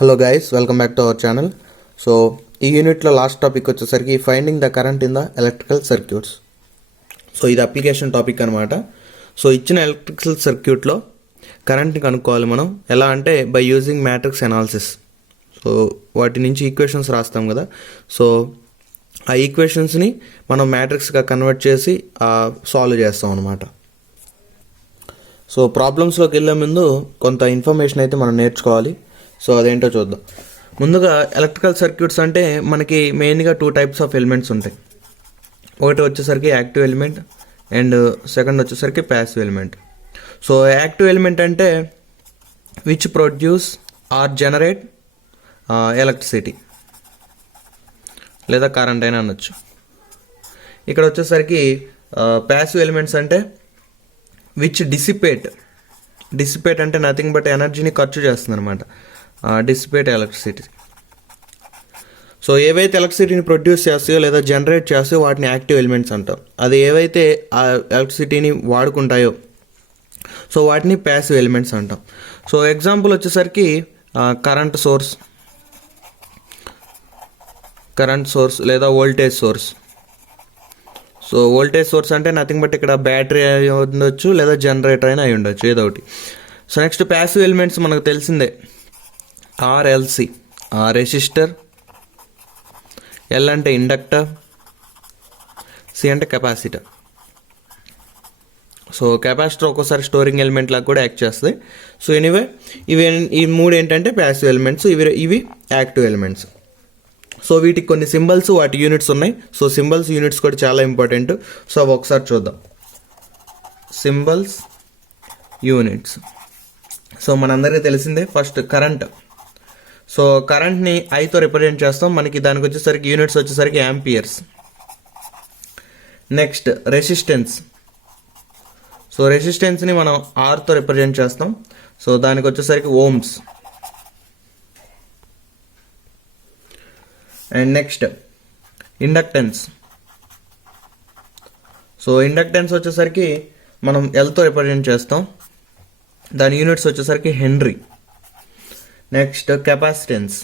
Hello guys, welcome back to our channel. So ఈ యూనిట్లో last topic వచ్చేసరికి finding the current in the electrical circuits. So ఇది application topic అనమాట. So ఇచ్చిన electrical సర్క్యూట్లో కరెంట్ని కనుక్కోవాలి మనం. ఎలా అంటే by using matrix analysis. So వాటి నుంచి ఈక్వేషన్స్ రాస్తాం కదా. సో ఆ ఈక్వేషన్స్ని మనం మ్యాట్రిక్స్గా కన్వర్ట్ చేసి సాల్వ్ చేస్తాం అనమాట. సో ప్రాబ్లమ్స్లోకి వెళ్ళే ముందు కొంత ఇన్ఫర్మేషన్ అయితే మనం నేర్చుకోవాలి. సో అదేంటో చూద్దాం. ముందుగా ఎలక్ట్రికల్ సర్క్యూట్స్ అంటే మనకి మెయిన్గా 2 టైప్స్ ఆఫ్ ఎలిమెంట్స్ ఉంటాయి. ఒకటి వచ్చేసరికి యాక్టివ్ ఎలిమెంట్ అండ్ సెకండ్ వచ్చేసరికి passive element. So active element అంటే which produce or generate electricity లేదా కరెంట్ అయినా అనొచ్చు. ఇక్కడ వచ్చేసరికి ప్యాసివ్ ఎలిమెంట్స్ అంటే విచ్ డిసిపేట్ అంటే నథింగ్ బట్ ఎనర్జీని ఖర్చు చేస్తుంది అనమాట. Dissipate electricity. సో ఏవైతే ఎలక్ట్రిసిటీని ప్రొడ్యూస్ చేస్తాయో లేదా జనరేట్ చేస్తాయో వాటిని యాక్టివ్ ఎలిమెంట్స్ అంటాం. అది ఏవైతే ఆ ఎలక్ట్రిసిటీని వాడుకుంటాయో సో వాటిని ప్యాసివ్ ఎలిమెంట్స్ అంటాం. సో ఎగ్జాంపుల్ వచ్చేసరికి కరెంట్ సోర్స్ లేదా voltage source. So voltage source అంటే నథింగ్ బట్ ఇక్కడ బ్యాటరీ అయి ఉండొచ్చు లేదా జనరేటర్ అయినా అయి ఉండొచ్చు, ఏదో ఒకటి. సో నెక్స్ట్ ప్యాసివ్ ఎలిమెంట్స్ మనకు తెలిసిందే. ఆర్ఎల్సి రెసిస్టర్, ఎల్ అంటే ఇండక్టర్, సి అంటే కెపాసిటర్. సో కెపాసిటర్ ఒక్కోసారి స్టోరింగ్ ఎలిమెంట్ లాగా కూడా యాక్ట్ చేస్తుంది. సో ఎనీవే ఈ మూడు ఏంటంటే ప్యాసివ్ ఎలిమెంట్స్, ఇవి యాక్టివ్ ఎలిమెంట్స్. సో వీటికి కొన్ని సింబల్స్, వాటి యూనిట్స్ ఉన్నాయి. సో సింబల్స్, యూనిట్స్ కూడా చాలా ఇంపార్టెంట్. సో అవి ఒకసారి చూద్దాం. Symbols, units. సో మనందరికీ తెలిసిందే. First current. సో కరెంట్ని ఐతో రిప్రజెంట్ చేస్తాం. మనకి దానికి వచ్చేసరికి యూనిట్స్ వచ్చేసరికి యాంపియర్స్. Next resistance. సో రెసిస్టెన్స్ని మనం ఆర్తో రిప్రజెంట్ చేస్తాం. సో దానికి వచ్చేసరికి ohms. And next inductance. So inductance వచ్చేసరికి మనం ఎల్తో రిప్రజెంట్ చేస్తాం. దాని యూనిట్స్ వచ్చేసరికి హెన్రీ. Next capacitance.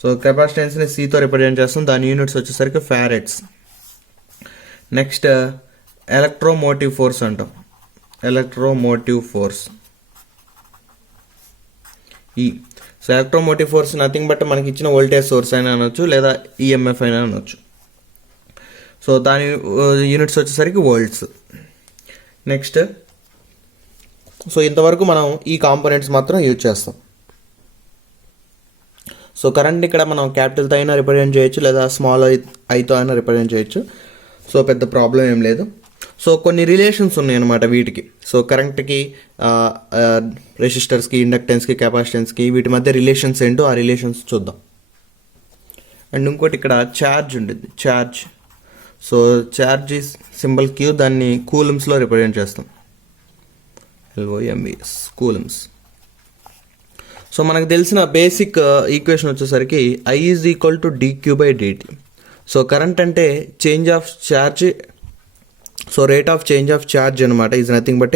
సో కెపాసిటెన్స్ని సితో రిప్రజెంట్ చేస్తాం. దాని యూనిట్స్ వచ్చేసరికి ఫారెడ్స్. నెక్స్ట్ ఎలక్ట్రోమోటివ్ ఫోర్స్ అంటాం. Electromotive force E. So electromotive force nothing but మనకి ఇచ్చిన వోల్టేజ్ సోర్స్ అయినా అనొచ్చు లేదా ఈఎంఎఫ్ అయినా అనొచ్చు. సో దాని యూనిట్స్ వచ్చేసరికి వోల్ట్స్. నెక్స్ట్ సో ఇంతవరకు మనం ఈ కాంపోనెంట్స్ మాత్రం యూజ్ చేస్తాం. సో కరెంట్ ఇక్కడ మనం క్యాపిటల్తో అయినా రిప్రజెంట్ చేయొచ్చు లేదా స్మాల్ ఐతో అయినా రిప్రజెంట్ చేయొచ్చు. సో పెద్ద ప్రాబ్లం ఏం లేదు. సో కొన్ని రిలేషన్స్ ఉన్నాయి అన్నమాట వీటికి. సో కరెంట్కి, రెసిస్టర్స్కి, ఇండక్టెన్స్కి, కెపాసిటెన్స్కి వీటి మధ్య రిలేషన్స్ ఏంటో ఆ రిలేషన్స్ చూద్దాం. అండ్ ఇంకోటి ఇక్కడ ఛార్జ్ ఉంటుంది. So charge is symbol Q. దాన్ని కూలమ్స్లో రిప్రజెంట్ చేస్తాం. LOMS coulombs. సో మనకు తెలిసిన బేసిక్ ఈక్వేషన్ వచ్చేసరికి I is equal to dQ/dt. So current అంటే change of charge. So rate of change of charge అనమాట. ఈజ్ నథింగ్ బట్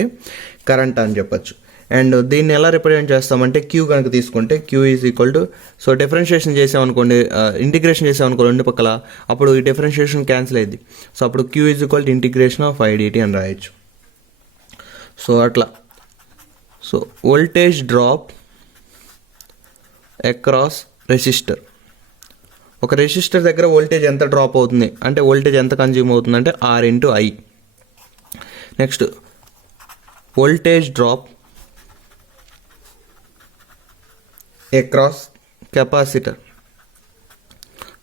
కరెంట్ అని చెప్పచ్చు. అండ్ దీన్ని ఎలా రిప్రజెంట్ చేస్తామంటే క్యూ కనుక తీసుకుంటే Q is equal to, so differentiation చేసామనుకోండి, ఇంటిగ్రేషన్ చేసామనుకోండి రెండు పక్కల, అప్పుడు ఈ డిఫరెన్షియేషన్ క్యాన్సిల్ అయ్యింది. సో అప్పుడు Q is equal to integration of IDT అని రాయొచ్చు. సో అట్లా. So voltage drop across resistor. ఒక రెసిస్టర్ దగ్గర వోల్టేజ్ ఎంత డ్రాప్ అవుతుంది అంటే వోల్టేజ్ ఎంత కన్జ్యూమ్ అవుతుంది అంటే R/I. Next voltage drop across capacitor.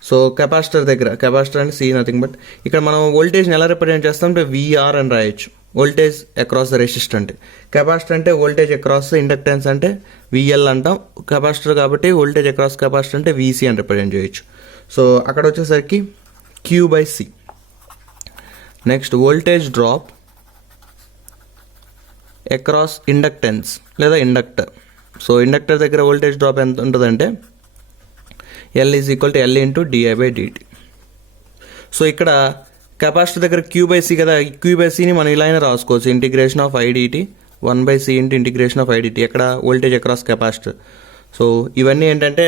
So capacitor అంటే సి నథింగ్ బట్ ఇక్కడ మనం వోల్టేజ్ని ఎలా రిప్రజెంట్ చేస్తాం అంటే VR అని రాయొచ్చు. వోల్టేజ్ అక్రాస్ ద రెసిస్టర్ అంటే. కెపాసిటర్ అంటే వోల్టేజ్ అక్రాస్. ఇండక్టెన్స్ అంటే VL అంటాం. కెపాసిటర్ కాబట్టి వోల్టేజ్ అక్రాస్ కెపాసిటర్ అంటే VC అని రిప్రజెంట్ చేయొచ్చు. సో అక్కడ వచ్చేసరికి Q/C. Next voltage drop across inductance లేదా ఇండక్టర్. సో ఇండక్టర్ దగ్గర వోల్టేజ్ డ్రాప్ ఎంత ఉంటుందంటే L is equal to L into DI/dt. So ఇక్కడ కెపాసిటర్ దగ్గర Q/C కదా. Q/Cని మనం ఇలా అయినా రాసుకోవచ్చు. Integration of IDT 1/c into integration of ఐడిటీ, ఎక్కడ వోల్టేజ్ అక్రాస్ కెపాసిటర్. సో ఇవన్నీ ఏంటంటే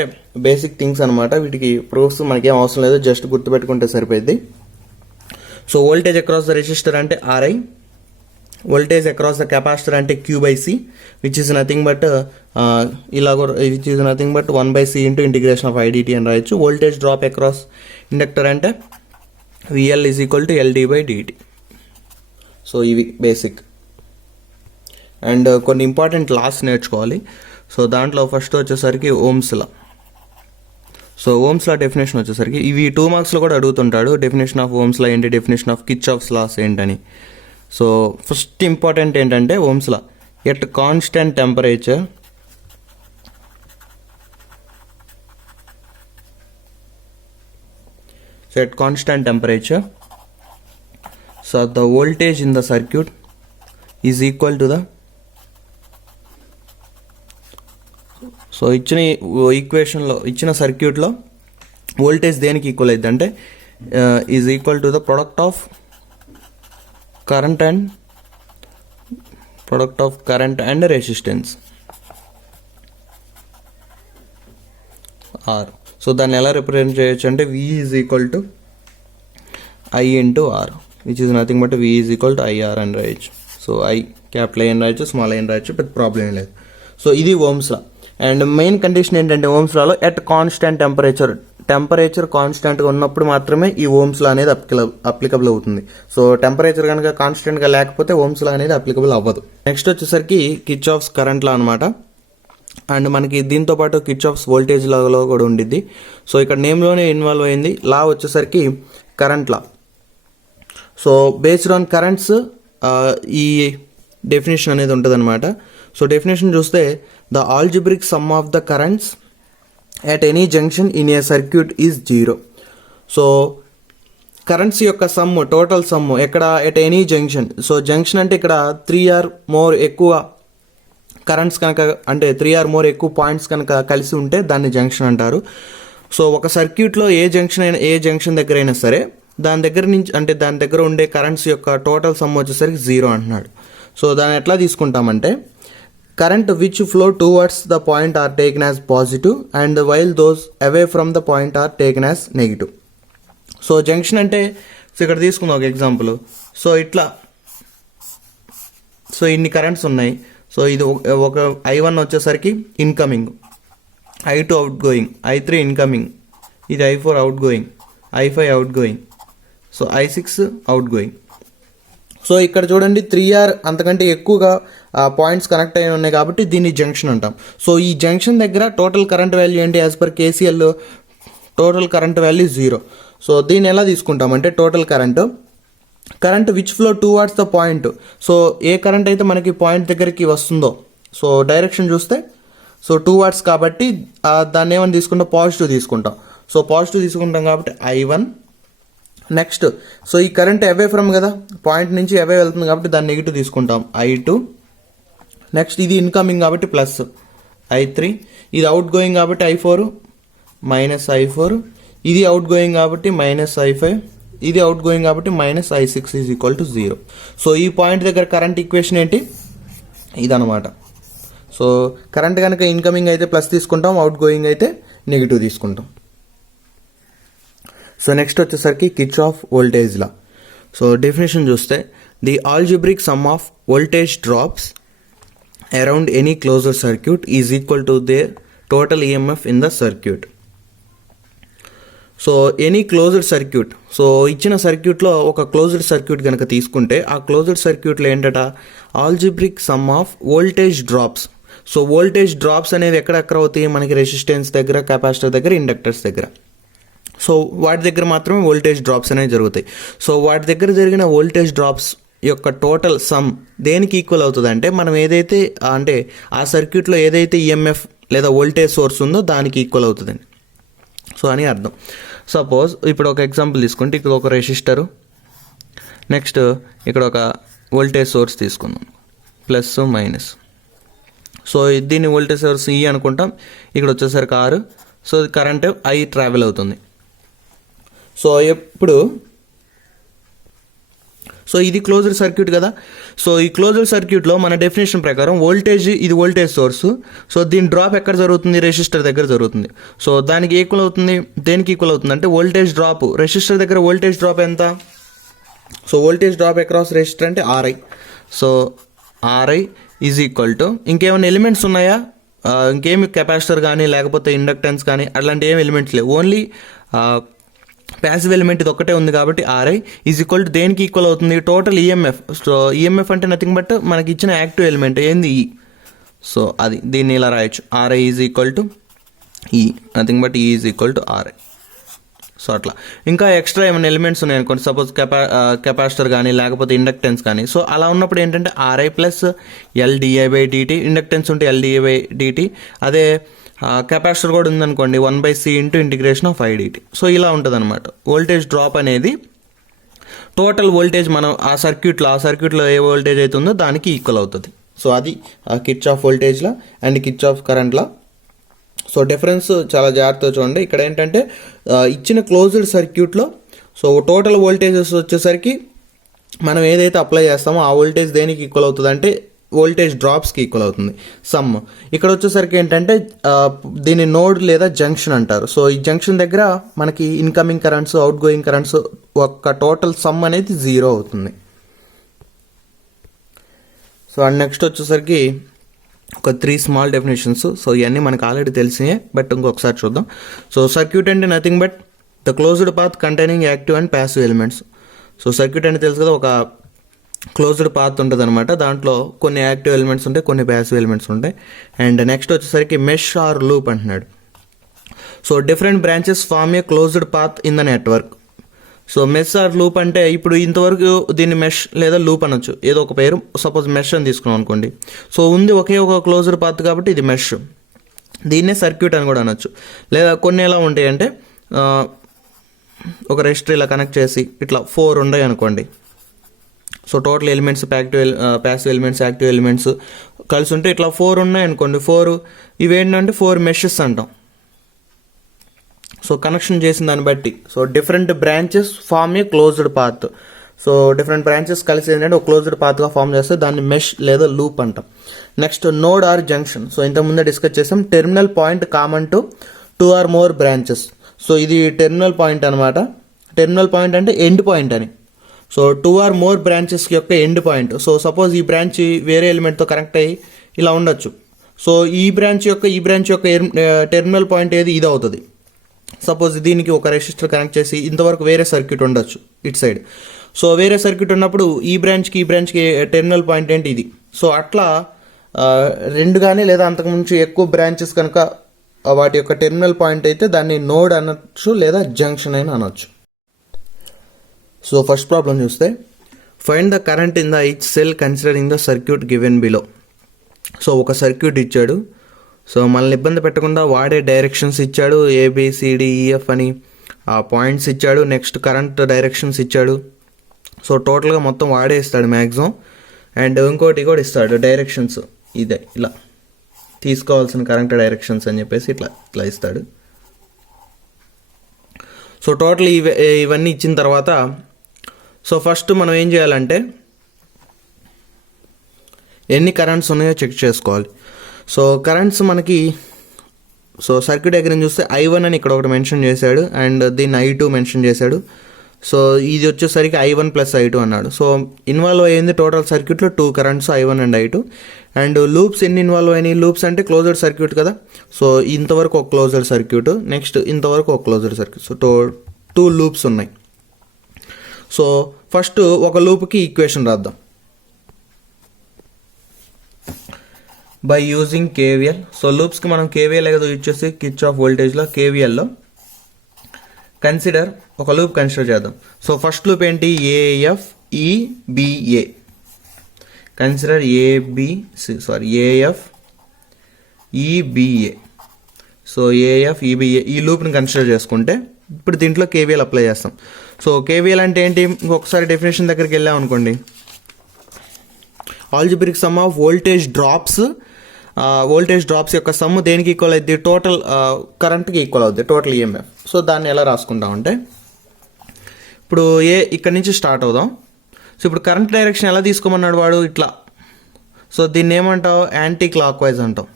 బేసిక్ థింగ్స్ అనమాట, వీటికి ప్రూఫ్స్ మనకేం అవసరం లేదు, జస్ట్ గుర్తుపెట్టుకుంటే సరిపోయింది. So voltage across the resistor అంటే RI, voltage across the capacitor అంటే Q/C, which is nothing but which is nothing but 1/c into integration of IDT అని రాయొచ్చు. వోల్టేజ్ డ్రాప్ అక్రాస్ ఇండక్టర్ అంటే VL is equal to LD/dt. So ఇవి basic. And కొన్ని important laws నేర్చుకోవాలి. So దాంట్లో first వచ్చేసరికి Ohm's law. So Ohm's law definition వచ్చేసరికి ఇవి 2 మార్క్స్లో కూడా అడుగుతుంటాడు, డెఫినేషన్ ఆఫ్ ఓమ్స్ లా ఏంటి, డెఫినేషన్ ఆఫ్ కిర్చాఫ్స్ లాస్ ఏంటని. సో ఫస్ట్ ఇంపార్టెంట్ ఏంటంటే Ohm's law, at constant temperature at constant temperature, so the voltage in the circuit is equal to the, so ఇచ్చిన ఈక్వేషన్లో ఇచ్చిన సర్క్యూట్లో వోల్టేజ్ దేనికి ఈక్వల్ అయింది అంటే is equal to the product of current and resistance R. So దాన్ని ఎలా represent చేయొచ్చు అంటే V is equal to I into R, which is nothing but V is equal to IR అని రాయొచ్చు. సో I క్యాపిటల్ I అని రాయొచ్చు, small I అని రాయొచ్చు, పెద్ద ప్రాబ్లం ఏం లేదు. సో ఇది Ohm's law. And main condition ఏంటంటే ఓమ్స్ లాలో ఎట్ కాన్స్టెంట్ టెంపరేచర్ కాన్స్టెంట్గా ఉన్నప్పుడు మాత్రమే ఈ ఓమ్స్ లా అనేది అప్లికబుల్ అవుతుంది. సో టెంపరేచర్ కనుక కాన్స్టెంట్గా లేకపోతే ఓమ్స్ లా అనేది అప్లికబుల్ అవ్వదు. నెక్స్ట్ వచ్చేసరికి కిర్చాఫ్స్ కరెంట్ లా అనమాట. అండ్ మనకి దీంతో పాటు కిర్చాఫ్స్ వోల్టేజ్ లాలో కూడా ఉండిద్ది. సో ఇక్కడ నేమ్లోనే ఇన్వాల్వ్ అయింది. లా వచ్చేసరికి current law. So based on currents ఈ డెఫినేషన్ అనేది ఉంటుంది అనమాట. సో డెఫినేషన్ చూస్తే the algebraic sum of the currents at any junction in a circuit is 0. So currents యొక్క సమ్, టోటల్ సమ్ ఎక్కడ at any junction. So junction అంటే ఇక్కడ 3 or more ఎక్కువ కరెంట్స్ కనుక అంటే 3 or more ఎక్కువ పాయింట్స్ కనుక కలిసి ఉంటే దాన్ని జంక్షన్ అంటారు. సో ఒక సర్క్యూట్లో ఏ జంక్షన్ దగ్గర అయినా సరే దాని దగ్గర ఉండే కరెంట్స్ యొక్క టోటల్ సమ్ వచ్చేసరికి 0 అంటున్నాడు. సో దాన్ని ఎట్లా తీసుకుంటామంటే current which flow towards the point are taken as positive and while those away from the point are taken as negative. So junction అంటే ఇక్కడ తీసుకుందాం ఒక ఎగ్జాంపుల్. సో ఇట్లా ఇన్ని కరెంట్స్ ఉన్నాయి. సో ఇది ఒక I1 వచ్చేసరికి incoming, I2 out going, I3 incoming, ఇది I4 out going, I5 out going, so I6 out going. So ఇక్కడ చూడండి 3R అంతకంటే ఎక్కువగా పాయింట్స్ కనెక్ట్ అయి ఉన్నాయి కాబట్టి దీన్ని జంక్షన్ అంటాం. సో ఈ జంక్షన్ దగ్గర టోటల్ కరెంట్ వాల్యూ ఏంటి, as per KCL total current value 0. So దీన్ని ఎలా తీసుకుంటామంటే total current which flow towards the point. So ఏ కరెంట్ అయితే మనకి పాయింట్ దగ్గరికి వస్తుందో, సో డైరెక్షన్ చూస్తే సో టువర్డ్స్ కాబట్టి దాన్ని ఏమని తీసుకుంటాం, పాజిటివ్ తీసుకుంటాం. సో పాజిటివ్ తీసుకుంటాం కాబట్టి I1. నెక్స్ట్ సో ఈ కరెంట్ అవే ఫ్రమ్ కదా, పాయింట్ నుంచి అవే వెళ్తుంది కాబట్టి దాన్ని నెగిటివ్ తీసుకుంటాం I2. నెక్స్ట్ ఇది ఇన్కమింగ్ కాబట్టి ప్లస్ I3, ఇది అవుట్ గోయింగ్ కాబట్టి I4 మైనస్ I4, ఇది అవుట్ గోయింగ్ కాబట్టి మైనస్ I5, ఇది అవుట్ గోయింగ్ కాబట్టి minus I6 is equal to 0. So ఈ పాయింట్ దగ్గర కరెంట్ ఈక్వేషన్ ఏంటి, ఇదనమాట. సో కరెంట్ కనుక ఇన్కమింగ్ అయితే ప్లస్ తీసుకుంటాం, అవుట్ గోయింగ్ అయితే నెగిటివ్ తీసుకుంటాం. సో నెక్స్ట్ వచ్చేసరికి Kirchhoff voltage law. So definition చూస్తే the algebraic sum of voltage drops around any closer circuit is equal to their total EMF in the circuit. So any closed circuit, so ఇచ్చిన సర్క్యూట్లో ఒక closed circuit కనుక తీసుకుంటే ఆ closed సర్క్యూట్లో ఏంటట algebraic sum of voltage drops. So voltage drops అనేవి ఎక్కడెక్కడ అవుతాయి మనకి, రెసిస్టెన్స్ దగ్గర, కెపాసిటర్ దగ్గర, ఇండక్టర్స్ దగ్గర. సో వాటి దగ్గర మాత్రమే వోల్టేజ్ డ్రాప్స్ అనేవి జరుగుతాయి. సో వాటి దగ్గర జరిగిన వోల్టేజ్ డ్రాప్స్ యొక్క టోటల్ సమ్ దేనికి ఈక్వల్ అవుతుంది అంటే మనం ఏదైతే అంటే ఆ సర్క్యూట్లో ఏదైతే EMF లేదా వోల్టేజ్ సోర్స్ ఉందో దానికి ఈక్వల్ అవుతుందండి. సో అని అర్థం. సపోజ్ ఇప్పుడు ఒక ఎగ్జాంపుల్ తీసుకుంటే ఇక్కడ ఒక రెసిస్టరు, నెక్స్ట్ ఇక్కడ ఒక వోల్టేజ్ సోర్స్ తీసుకుందాం, ప్లస్ మైనస్. సో దీన్ని వోల్టేజ్ సోర్స్ E అనుకుంటాం, ఇక్కడ వచ్చేసరికి R. So current I travel అవుతుంది. సో ఇప్పుడు సో ఇది క్లోజ్డ్ సర్క్యూట్ కదా. సో ఈ క్లోజ్డ్ సర్క్యూట్లో మన డెఫినేషన్ ప్రకారం వోల్టేజ్, ఇది వోల్టేజ్ సోర్సు. సో దీని డ్రాప్ ఎక్కడ జరుగుతుంది? రెసిస్టర్ దగ్గర జరుగుతుంది. సో దానికి ఈక్వల్ అవుతుంది, దేనికి ఈక్వల్ అవుతుంది అంటే వోల్టేజ్ డ్రాప్. రెసిస్టర్ దగ్గర వోల్టేజ్ డ్రాప్ ఎంత? So voltage drop across resistor అంటే RI. So RI is equal to, ఇంకేమైనా ఎలిమెంట్స్ ఉన్నాయా? ఇంకేమి కెపాసిటర్ కానీ లేకపోతే ఇండక్టెన్స్ కానీ అట్లాంటి ఏమి ఎలిమెంట్స్ లేవు. ఓన్లీ ప్యాసివ్ ఎలిమెంట్ ఇది ఒక్కటే ఉంది కాబట్టి ఆర్ఐ ఈజ్ ఈక్వల్ టు దేనికి ఈక్వల్ అవుతుంది? Total EMF. సో ఈఎంఎఫ్ అంటే నథింగ్ బట్ మనకి ఇచ్చిన యాక్టివ్ ఎలిమెంట్ ఏంది? ఈ. సో అది దీన్ని ఇలా రాయొచ్చు, RI is equal to E, nothing but E is equal to RI. So అట్లా ఇంకా ఎక్స్ట్రా ఏమైనా ఎలిమెంట్స్ ఉన్నాయి అనుకోండి, సపోజ్ కెపాసిటర్ కానీ లేకపోతే ఇండక్టెన్స్ కానీ. సో అలా ఉన్నప్పుడు ఏంటంటే ఆర్ఐ ప్లస్ ఎల్డిఐ/డిటి, ఇండక్టెన్స్ ఉంటే ఎల్డిఐ/డిటి. అదే కెపాసిటర్ కూడా ఉందనుకోండి 1/c into integration of IDT. So ఇలా ఉంటుంది అనమాట. వోల్టేజ్ డ్రాప్ అనేది టోటల్ వోల్టేజ్ మనం ఆ సర్క్యూట్లో ఏ వోల్టేజ్ అయితే ఉందో దానికి ఈక్వల్ అవుతుంది. సో అది కిర్చాఫ్ వోల్టేజ్లా అండ్ కిర్చాఫ్ కరెంట్లా. సో డిఫరెన్స్ చాలా జాగ్రత్తగా చూడండి. ఇక్కడ ఏంటంటే ఇచ్చిన క్లోజ్డ్ సర్క్యూట్లో సో టోటల్ వోల్టేజెస్ వచ్చేసరికి మనం ఏదైతే అప్లై చేస్తామో ఆ వోల్టేజ్ దేనికి ఈక్వల్ అవుతుంది అంటే వోల్టేజ్ డ్రాప్స్కి ఈక్వల్ అవుతుంది సమ్. ఇక్కడ వచ్చేసరికి ఏంటంటే దీన్ని నోడ్ లేదా జంక్షన్ అంటారు. సో ఈ జంక్షన్ దగ్గర మనకి incoming currents, out going currents ఒక టోటల్ సమ్ అనేది 0 అవుతుంది. సో అండ్ నెక్స్ట్ వచ్చేసరికి ఒక 3 స్మాల్ డెఫినేషన్స్. సో ఇవన్నీ మనకు ఆల్రెడీ తెలిసినాయి, బట్ ఇంకొకసారి చూద్దాం. సో సర్క్యూట్ అంటే nothing but the closed path containing active and passive elements. So circuit అంటే తెలుసు కదా, ఒక క్లోజ్డ్ పాత్ ఉంటుంది అనమాట. దాంట్లో కొన్ని యాక్టివ్ ఎలిమెంట్స్ ఉంటాయి, కొన్ని ప్యాసివ్ ఎలిమెంట్స్ ఉంటాయి. అండ్ నెక్స్ట్ వచ్చేసరికి మెష్ ఆర్ లూప్ అంటున్నాడు. So different branches form a closed path in the network. So mesh or loop అంటే ఇప్పుడు ఇంతవరకు దీన్ని మెష్ లేదా లూప్ అనొచ్చు, ఏదో ఒక పేరు. సపోజ్ మెష్ అని తీసుకున్నాం అనుకోండి. సో ఉంది ఒకే ఒక క్లోజ్డ్ పాత్ కాబట్టి ఇది మెష్. దీన్నే సర్క్యూట్ అని కూడా అనొచ్చు. లేదా కొన్ని ఎలా ఉంటాయి అంటే ఒక రెసిస్టర్ ఇలా కనెక్ట్ చేసి ఇట్లా 4 ఉన్నాయి అనుకోండి. So total elements passive elements, active elements కలిసి ఉంటే ఇట్లా 4 ఉన్నాయి అనుకోండి. 4 ఇవేంటంటే 4 మెషెస్ అంటాం. సో కనెక్షన్ చేసిన దాన్ని బట్టి so different branches form a closed path. So different branches కలిసి ఏంటంటే ఒక క్లోజ్డ్ పాత్గా ఫామ్ చేస్తే దాన్ని మెష్ లేదా లూప్ అంటాం. Next node or junction. So ఇంతకుముందే డిస్కస్ చేసాం. Terminal point common to 2 or more branches. So ఇది టెర్మినల్ పాయింట్ అనమాట. టెర్మినల్ పాయింట్ అంటే ఎండ్ పాయింట్ అని. సో 2 or more బ్రాంచెస్ యొక్క ఎండ్ పాయింట్. సో సపోజ్ ఈ బ్రాంచ్ వేరే ఎలిమెంట్తో కనెక్ట్ అయ్యి ఇలా ఉండొచ్చు. సో ఈ బ్రాంచ్ యొక్క టెర్మినల్ పాయింట్ ఏది? ఇది అవుతుంది. సపోజ్ దీనికి ఒక రెసిస్టర్ కనెక్ట్ చేసి ఇంతవరకు వేరే సర్క్యూట్ ఉండొచ్చు ఇటు సైడ్. సో వేరే సర్క్యూట్ ఉన్నప్పుడు ఈ బ్రాంచ్కి టెర్మినల్ పాయింట్ ఏంటి? ఇది. సో అట్లా 2 కానీ లేదా అంతకుముందు ఎక్కువ బ్రాంచెస్ కనుక వాటి యొక్క టెర్మినల్ పాయింట్ అయితే దాన్ని నోడ్ అనొచ్చు లేదా జంక్షన్ అయినా అనొచ్చు. సో ఫస్ట్ ప్రాబ్లం చూస్తే find the current in the each cell considering the circuit given below. So ఒక సర్క్యూట్ ఇచ్చాడు. సో మనల్ని ఇబ్బంది పెట్టకుండా వాడే డైరెక్షన్స్ ఇచ్చాడు, ABCDEF అని ఆ పాయింట్స్ ఇచ్చాడు. నెక్స్ట్ కరెంట్ డైరెక్షన్స్ ఇచ్చాడు. సో టోటల్గా మొత్తం వాడే ఇస్తాడు మ్యాక్సిమం. అండ్ ఇంకోటి కూడా ఇస్తాడు డైరెక్షన్స్, ఇదే ఇలా తీసుకోవాల్సిన కరెంట్ డైరెక్షన్స్ అని చెప్పేసి ఇట్లా ఇస్తాడు. సో టోటల్ ఇవన్నీ ఇచ్చిన తర్వాత సో ఫస్ట్ మనం ఏం చేయాలంటే ఎన్ని కరెంట్స్ ఉన్నాయో చెక్ చేసుకోవాలి. సో కరెంట్స్ మనకి సో సర్క్యూట్ డయాగ్రామ్ చూస్తే I1 అని ఇక్కడ ఒకటి మెన్షన్ చేశాడు అండ్ దీన్ని I2 మెన్షన్ చేశాడు. సో ఇది వచ్చేసరికి I1 + I2 అన్నాడు. సో ఇన్వాల్వ్ అయ్యింది టోటల్ సర్క్యూట్లో 2 currents I1 and I2. And loops ఎన్ని ఇన్వాల్వ్ అయినాయి? లూప్స్ అంటే క్లోజ్డ్ సర్క్యూట్ కదా. సో ఇంతవరకు ఒక క్లోజ్డ్ సర్క్యూట్, నెక్స్ట్ ఇంతవరకు ఒక క్లోజ్డ్ సర్క్యూట్. సో 2 లూప్స్ ఉన్నాయి. సో ఫస్ట్ ఒక లూప్కి ఈక్వేషన్ రాద్దాం. By using KVL. సో లూప్స్కి మనం KVL కదా యూజ్ చేసి కిర్చాఫ్ వోల్టేజ్లో KVLలో కన్సిడర్ ఒక లూప్ కన్సిడర్ చేద్దాం. సో ఫస్ట్ లూప్ ఏంటి? AFEBA. Consider AFEBA. So AFEBA ఈ లూప్ని కన్సిడర్ చేసుకుంటే ఇప్పుడు దీంట్లో KVL అప్లై చేస్తాం. సో KVL అంటే ఏంటి? ఇంకొకసారి డెఫినేషన్ దగ్గరికి వెళ్ళాం అనుకోండి. Algebraic sum of voltage drops యొక్క సమ్ దేనికి ఈక్వల్ అవుద్ది? టోటల్ కరెంట్కి ఈక్వల్ అవుద్ది, టోటల్ EMF. సో దాన్ని ఎలా రాసుకుంటామంటే ఇప్పుడు ఇక్కడ నుంచి స్టార్ట్ అవుదాం. సో ఇప్పుడు కరెంట్ డైరెక్షన్ ఎలా తీసుకోమన్నాడు వాడు, ఇట్లా. సో దీన్ని ఏమంటావు, యాంటీ క్లాక్ వైజ్ అంటాం.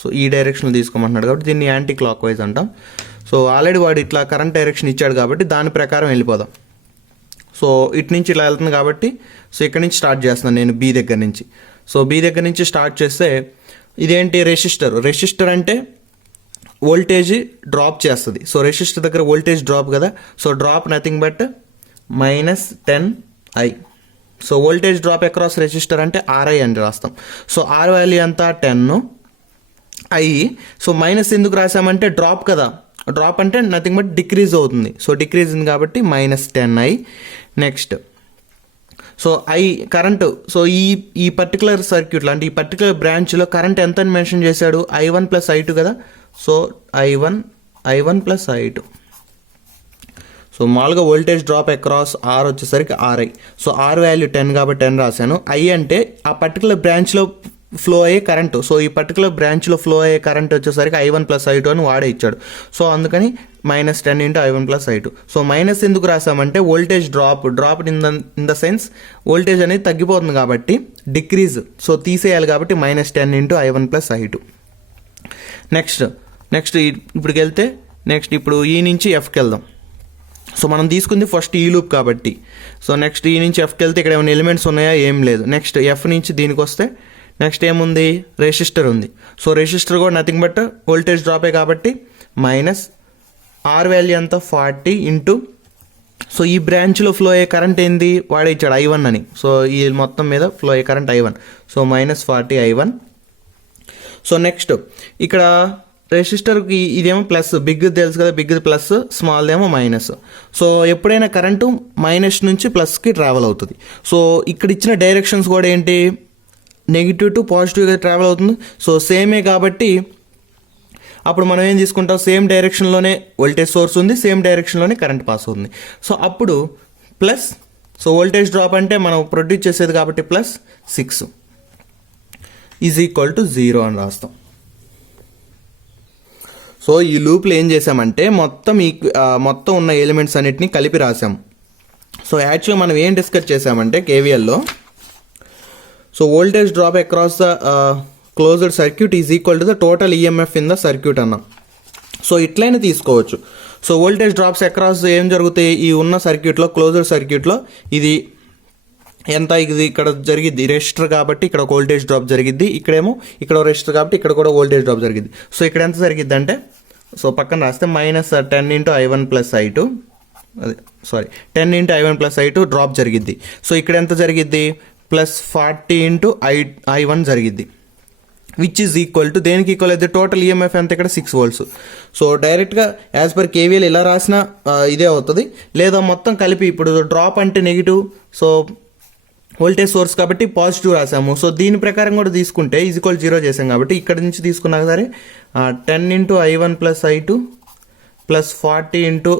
సో ఈ డైరెక్షన్లో తీసుకోమంటున్నాడు కాబట్టి దీన్ని యాంటీ క్లాక్ వైజ్ అంటాం. సో ఆల్రెడీ వాడు ఇట్లా కరెంట్ డైరెక్షన్ ఇచ్చాడు కాబట్టి దాని ప్రకారం వెళ్ళిపోదాం. సో ఇటు నుంచి ఇలా వెళ్తుంది కాబట్టి సో ఇక్కడ నుంచి స్టార్ట్ చేస్తున్నాను నేను బి దగ్గర నుంచి. సో బి దగ్గర నుంచి స్టార్ట్ చేస్తే ఇదేంటి, రెసిస్టర్ అంటే వోల్టేజ్ డ్రాప్ చేస్తుంది. సో రెసిస్టర్ దగ్గర వోల్టేజ్ డ్రాప్ కదా, so drop nothing but -10I. So voltage drop across resistor అంటే RI అని రాస్తాం. సో R వాల్యూ ఎంత 10I. సో మైనస్ ఎందుకు రాసామంటే డ్రాప్ కదా, డ్రాప్ అంటే నథింగ్ బట్ డిక్రీజ్ అవుతుంది. సో డిక్రీజ్ ఉంది కాబట్టి -10I. Next so current, so ఈ పర్టికులర్ సర్క్యూట్లో అంటే ఈ పర్టికులర్ బ్రాంచ్లో కరెంట్ ఎంత అని మెన్షన్ చేశాడు, I1 + I2 కదా. So I1 + I2. సో మామూలుగా వోల్టేజ్ డ్రాప్ అక్రాస్ R వచ్చేసరికి RI. సో R వాల్యూ 10 కాబట్టి 10 రాశాను. I అంటే ఆ పర్టికులర్ బ్రాంచ్లో ఫ్లో అయ్యే కరెంటు. సో ఈ పర్టికులర్ బ్రాంచ్లో ఫ్లో అయ్యే కరెంట్ వచ్చేసరికి I1 + I2 అని వాడే ఇచ్చాడు. సో అందుకని -10 × I1 + I2. సో మైనస్ ఎందుకు రాసామంటే voltage drop in the sense voltage అనేది తగ్గిపోతుంది కాబట్టి డిక్రీజ్, సో తీసేయాలి కాబట్టి -10 × I1 + I2. నెక్స్ట్ ఇప్పటికి వెళ్తే నెక్స్ట్ ఇప్పుడు ఈ నుంచి Fకి వెళ్దాం. సో మనం తీసుకుంది ఫస్ట్ ఈ లూప్ కాబట్టి సో నెక్స్ట్ ఈ నుంచి Fకి వెళ్తే ఇక్కడ ఏమైనా ఎలిమెంట్స్ ఉన్నాయా, ఏం లేదు. నెక్స్ట్ F నుంచి దీనికి వస్తే నెక్స్ట్ ఏముంది, రెసిస్టర్ ఉంది. సో రెసిస్టర్ కూడా నథింగ్ బట్ వోల్టేజ్ డ్రాపే కాబట్టి -R వాల్యూ ఎంత 40 ఇంటూ, సో ఈ బ్రాంచ్లో ఫ్లో అయ్యే కరెంట్ ఏంది వాడే ఇచ్చాడు I1 అని. సో ఈ మొత్తం మీద ఫ్లో అయ్యే current I1. So -40 I1. So next ఇక్కడ రెసిస్టర్కి ఇదేమో ప్లస్, బిగ్ తెలుసు కదా, బిగ్ ప్లస్, స్మాల్ ఏమో మైనస్. సో ఎప్పుడైనా కరెంటు మైనస్ నుంచి ప్లస్కి ట్రావెల్ అవుతుంది. సో ఇక్కడ ఇచ్చిన డైరెక్షన్స్ కూడా ఏంటి, నెగిటివ్ టు పాజిటివ్గా ట్రావెల్ అవుతుంది. సో సేమే కాబట్టి అప్పుడు మనం ఏం తీసుకుంటాం, సేమ్ డైరెక్షన్లోనే వోల్టేజ్ సోర్స్ ఉంది, సేమ్ డైరెక్షన్లోనే కరెంట్ పాస్ అవుతుంది. సో అప్పుడు ప్లస్, సో వోల్టేజ్ డ్రాప్ అంటే మనం ప్రొడ్యూస్ చేసేది కాబట్టి +6 = 0 అని రాస్తాం. సో ఈ లూప్లో ఏం చేసామంటే మొత్తం ఉన్న ఎలిమెంట్స్ అన్నిటిని కలిపి రాసాం. సో యాక్చువల్గా మనం ఏం డిస్కస్ చేసామంటే కేవీఎల్లో, so voltage drop across the closed circuit = the total EMF in the circuit అన్నాం. సో ఇట్లయినా తీసుకోవచ్చు. సో వోల్టేజ్ డ్రాప్స్ అక్రాస్ ఏం జరుగుతాయి, ఈ ఉన్న సర్క్యూట్లో, క్లోజ్డ్ సర్క్యూట్లో ఇది ఎంత, ఇది ఇక్కడ జరిగిద్ది రెసిస్టర్ కాబట్టి ఇక్కడ ఒక వోల్టేజ్ డ్రాప్ జరిగిద్ది, ఇక్కడేమో ఇక్కడ రెసిస్టర్ కాబట్టి ఇక్కడ కూడా వోల్టేజ్ డ్రాప్ జరిగిద్ది. సో ఇక్కడ ఎంత జరిగిద్ది అంటే, సో పక్కన రాస్తే -10 × I1 + I2, 10 × I1 + I2 drop జరిగిద్ది. సో ఇక్కడ ఎంత జరిగిద్ది, +40 × I1 జరిగిద్ది, విచ్ ఈజ్ ఈక్వల్ టు దేనికి ఈక్వల్ అయితే టోటల్ EMF ఎంత ఇక్కడ 6 volts. సో డైరెక్ట్గా యాజ్ పర్ KVL ఇలా రాసినా ఇదే అవుతుంది, లేదా మొత్తం కలిపి ఇప్పుడు డ్రాప్ అంటే నెగిటివ్, సో వోల్టేజ్ సోర్స్ కాబట్టి పాజిటివ్ రాసాము. సో దీని ప్రకారం కూడా తీసుకుంటే =0 చేసాం కాబట్టి ఇక్కడ నుంచి తీసుకున్నా సరే 10 × I1 + I2 +40 ×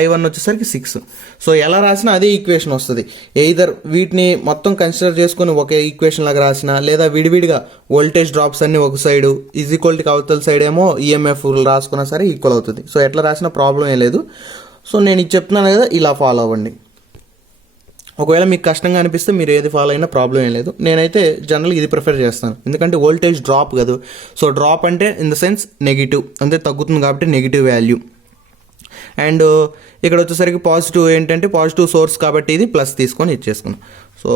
I1 వచ్చేసరికి 6. సో ఎలా రాసినా అదే ఈక్వేషన్ వస్తుంది. ఎయిదర్ వీటిని మొత్తం కన్సిడర్ చేసుకుని ఒక ఈక్వేషన్ లాగా రాసినా, లేదా విడివిడిగా వోల్టేజ్ డ్రాప్స్ అన్ని ఒక సైడు = అవతల సైడ్ ఏమో EMF రాసుకున్నా సరే ఈక్వల్ అవుతుంది. సో ఎట్లా రాసినా ప్రాబ్లం ఏం లేదు. సో నేను ఇది చెప్తున్నాను కదా, ఇలా ఫాలో అవ్వండి. ఒకవేళ మీకు కష్టంగా అనిపిస్తే మీరు ఏది ఫాలో అయినా ప్రాబ్లం ఏం లేదు. నేనైతే జనరల్గా ఇది ప్రిఫర్ చేస్తాను, ఎందుకంటే వోల్టేజ్ డ్రాప్ కదా. సో డ్రాప్ అంటే ఇన్ ద సెన్స్ నెగిటివ్, అంటే తగ్గుతుంది కాబట్టి నెగిటివ్ వాల్యూ. అండ్ ఇక్కడ వచ్చేసరికి పాజిటివ్ ఏంటంటే పాజిటివ్ సోర్స్ కాబట్టి ఇది ప్లస్ తీసుకొని ఇచ్చేసుకున్నాం. సో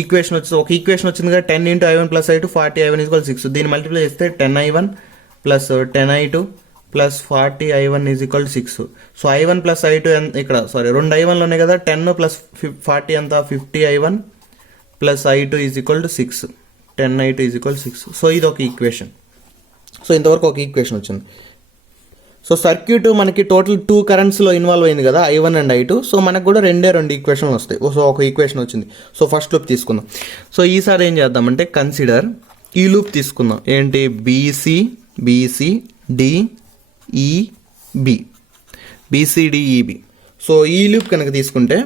ఈక్వేషన్ ఒక ఈక్వేషన్ వచ్చింది కదా, 10 × I1 + I2 40 I1 = 6. దీన్ని మల్టిప్లై చేస్తే 10I1 + 10I2 + 40 I1 = 6. So I1 + I2 ఇక్కడ రెండు I1లు ఉన్నాయి కదా, 10 + 40 ఎంత 50 I1 + I2 = 6, 10I2 = 6. సో ఇది ఒక ఈక్వేషన్. సో ఇంతవరకు ఒక ఈక్వేషన్ వచ్చింది. సో సర్క్యూట్ మనకి టోటల్ 2 కరెంట్స్లో ఇన్వాల్వ్ అయింది కదా, I1 అండ్ I2. సో మనకు కూడా రెండు ఈక్వేషన్లు వస్తాయి. సో ఒక ఈక్వేషన్ వచ్చింది. సో ఫస్ట్ లూప్ తీసుకుందాం. సో ఈసారి ఏం చేద్దామంటే కన్సిడర్ ఈ లూప్ తీసుకుందాం. ఏంటి, BCDEB. సో ఈ లూప్ కనుక తీసుకుంటే,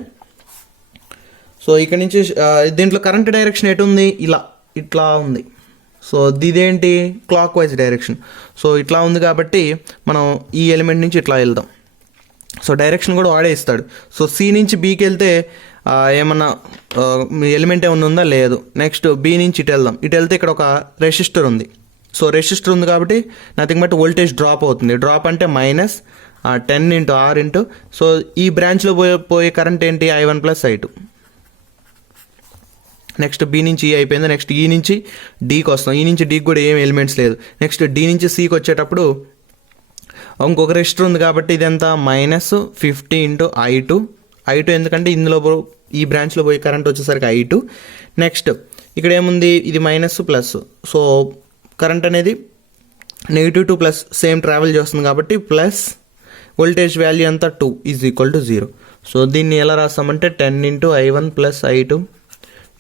సో ఇక్కడ నుంచి దీంట్లో కరెంట్ డైరెక్షన్ ఎటు ఉంది, ఇట్లా ఉంది. సో ఇదేంటి, క్లాక్ వైజ్ డైరెక్షన్. సో ఇట్లా ఉంది కాబట్టి మనం ఈ ఎలిమెంట్ నుంచి ఇట్లా వెళ్దాం. సో డైరెక్షన్ కూడా వాడే ఇస్తాడు. సో C నుంచి Bకి వెళ్తే ఏమన్నా ఎలిమెంట్ ఏమన్నా ఉందా, లేదు. నెక్స్ట్ బి నుంచి ఇటు వెళ్దాం. ఇటు వెళ్తే ఇక్కడ ఒక రెసిస్టర్ ఉంది. సో రెసిస్టర్ ఉంది కాబట్టి నథింగ్ బట్ వోల్టేజ్ డ్రాప్ అవుతుంది. డ్రాప్ అంటే minus 10 into R into, so ఈ బ్రాంచ్లో పోయే కరెంట్ ఏంటి, I1 plus I2. Next B నుంచి ఈ అయిపోయింది. నెక్స్ట్ ఈ నుంచి డీకి వస్తాం. ఈ నుంచి డీకి కూడా ఏం ఎలిమెంట్స్ లేదు. నెక్స్ట్ డి నుంచి సికి వచ్చేటప్పుడు ఇంకొక రెసిస్టర్ ఉంది కాబట్టి ఇదంతా మైనస్ 50 ఇంటూ I2 ఎందుకంటే ఇందులో ఈ బ్రాంచ్లో పోయి కరెంట్ వచ్చేసరికి I2. నెక్స్ట్ ఇక్కడ ఏముంది, ఇది మైనస్ ప్లస్, సో కరెంట్ అనేది negative to plus same travel చేస్తుంది కాబట్టి ప్లస్ వోల్టేజ్ వాల్యూ అంతా 2 ఈజ్ ఈక్వల్ టు 0. సో దీన్ని ఎలా రాస్తామంటే 10 into I1 plus I2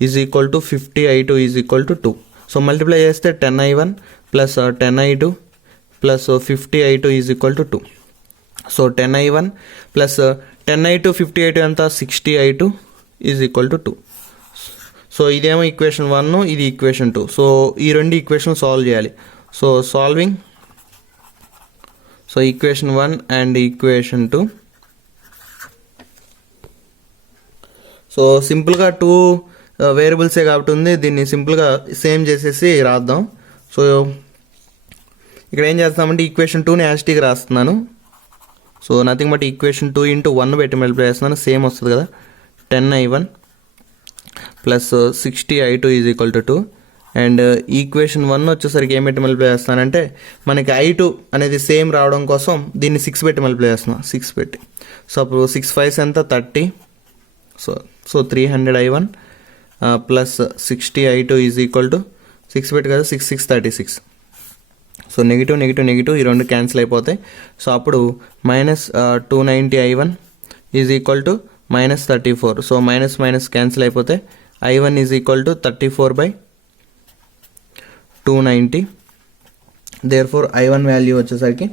is equal to 50 I2 is equal to 2. So multiply చేస్తే 10 I1 plus 10 I2 plus 50 I2 is equal to 2. So 10 I1 plus 10 I2 50 I2 అంతా 60 I2 is equal to 2. So ఇదేమో equation 1, ఇది equation 2. So ఈ రెండు equation solve చేయాలి. So solving, so equation 1 and equation 2. So సింపుల్గా 2 వేరియబుల్సే కాబట్టి ఉంది, దీన్ని సింపుల్గా సేమ్ చేసేసి రాద్దాం. సో ఇక్కడ ఏం చేస్తామంటే ఈక్వేషన్ 2ని యాస్టీగా రాస్తున్నాను. So nothing but equation 2 into 1 పెట్టి మల్టిప్లై చేస్తున్నాను, సేమ్ వస్తుంది కదా. 10 I1 plus 60 I2 is equal to 2. And equation 1 వచ్చేసరికి ఏం పెట్టి మల్టిప్లై చేస్తానంటే మనకి I2 అనేది సేమ్ రావడం కోసం దీన్ని 6 పెట్టి మల్టిప్లై చేస్తున్నాను, 6 పెట్టి. సో అప్పుడు 6 5s ఎంత 30. So 300 I1 plus 60 I2 is equal to 6 పెట్టి కదా, 6 6 36. సో నెగిటివ్ నెగిటివ్ నెగిటివ్ ఈ రెండు క్యాన్సిల్ అయిపోతాయి. సో అప్పుడు minus 290 I1 is equal to minus 34. So minus minus cancel అయిపోతే I1 is equal to 34/290. Therefore I1 value వచ్చేసరికి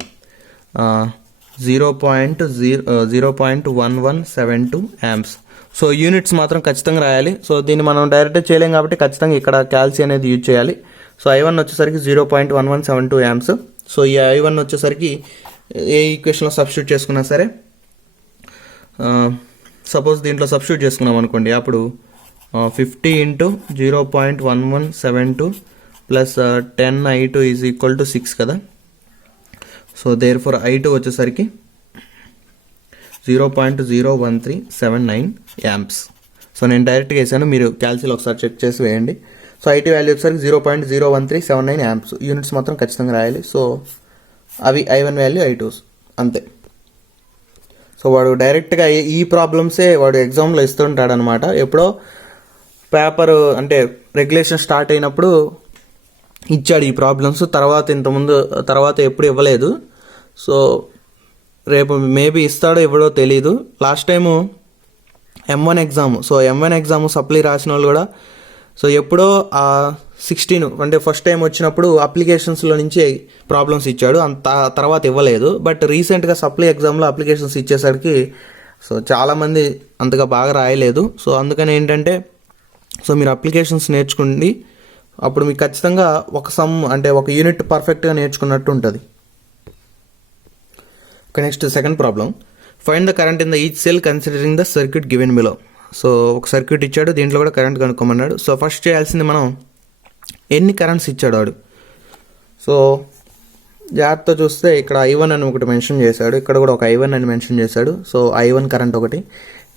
0.1172 amps. So units మాత్రం ఖచ్చితంగా రాయాలి. సో దీన్ని మనం డైరెక్ట్ చేయలేం కాబట్టి ఖచ్చితంగా ఇక్కడ క్యాల్సి అనేది యూజ్ చేయాలి. సో I1 వచ్చేసరికి 0.1172 amps. సో ఈ I1 వచ్చేసరికి ఏ ఈక్వేషన్లో సబ్స్టిట్యూట్ చేసుకున్నా సరే, సపోజ్ దీంట్లో సబ్స్టిట్యూట్ చేసుకున్నాం అనుకోండి, అప్పుడు 50 into 0.1172 plus 10 I2 is equal to 6 కదా. సో దేర్ఫోర్ I2 వచ్చేసరికి 0.01379 amps. సో నేను డైరెక్ట్గా వేసాను, మీరు క్యాల్సిలో ఒకసారి చెక్ చేసి వేయండి. సో I2 వాల్యూ వచ్చేసరికి 0.01379 amps. యూనిట్స్ మాత్రం ఖచ్చితంగా రాయాలి. సో అవి I1 వాల్యూ, I2 అంతే. సో వాడు డైరెక్ట్గా ఈ ప్రాబ్లమ్సే వాడు ఎగ్జామ్లో ఇస్తుంటాడు అనమాట. ఎప్పుడో పేపర్ అంటే రెగ్యులేషన్ స్టార్ట్ అయినప్పుడు ఇచ్చాడు ఈ ప్రాబ్లమ్స్, తర్వాత ఎప్పుడు ఇవ్వలేదు. సో రేపు మేబీ ఇస్తాడో ఇవ్వడో తెలీదు. Last time M1 exam, so M1 exam supply రాసిన వాళ్ళు కూడా సో ఎప్పుడో 16 అంటే ఫస్ట్ టైం వచ్చినప్పుడు అప్లికేషన్స్లో నుంచి ప్రాబ్లమ్స్ ఇచ్చాడు, అంత తర్వాత ఇవ్వలేదు. బట్ రీసెంట్గా సప్లీ ఎగ్జామ్లో అప్లికేషన్స్ ఇచ్చేసరికి సో చాలామంది అంతగా బాగా రాయలేదు. సో అందుకని ఏంటంటే సో మీరు అప్లికేషన్స్ నేర్చుకోండి, అప్పుడు మీకు ఖచ్చితంగా ఒక సమ్ అంటే ఒక యూనిట్ పర్ఫెక్ట్గా నేర్చుకున్నట్టు ఉంటుంది. Next second problem, find the current in the each cell considering the circuit given below. So ఒక సర్క్యూట్ ఇచ్చాడు, దీంట్లో కూడా కరెంట్ కనుక్కోమన్నాడు. సో ఫస్ట్ చేయాల్సింది మనం ఎన్ని కరెంట్స్ ఇచ్చాడు వాడు. సో జాగ్రత్త చూస్తే ఇక్కడ I1 అని ఒకటి మెన్షన్ చేశాడు, ఇక్కడ కూడా ఒక I1 అని మెన్షన్ చేశాడు. సో I1 కరెంట్ ఒకటి.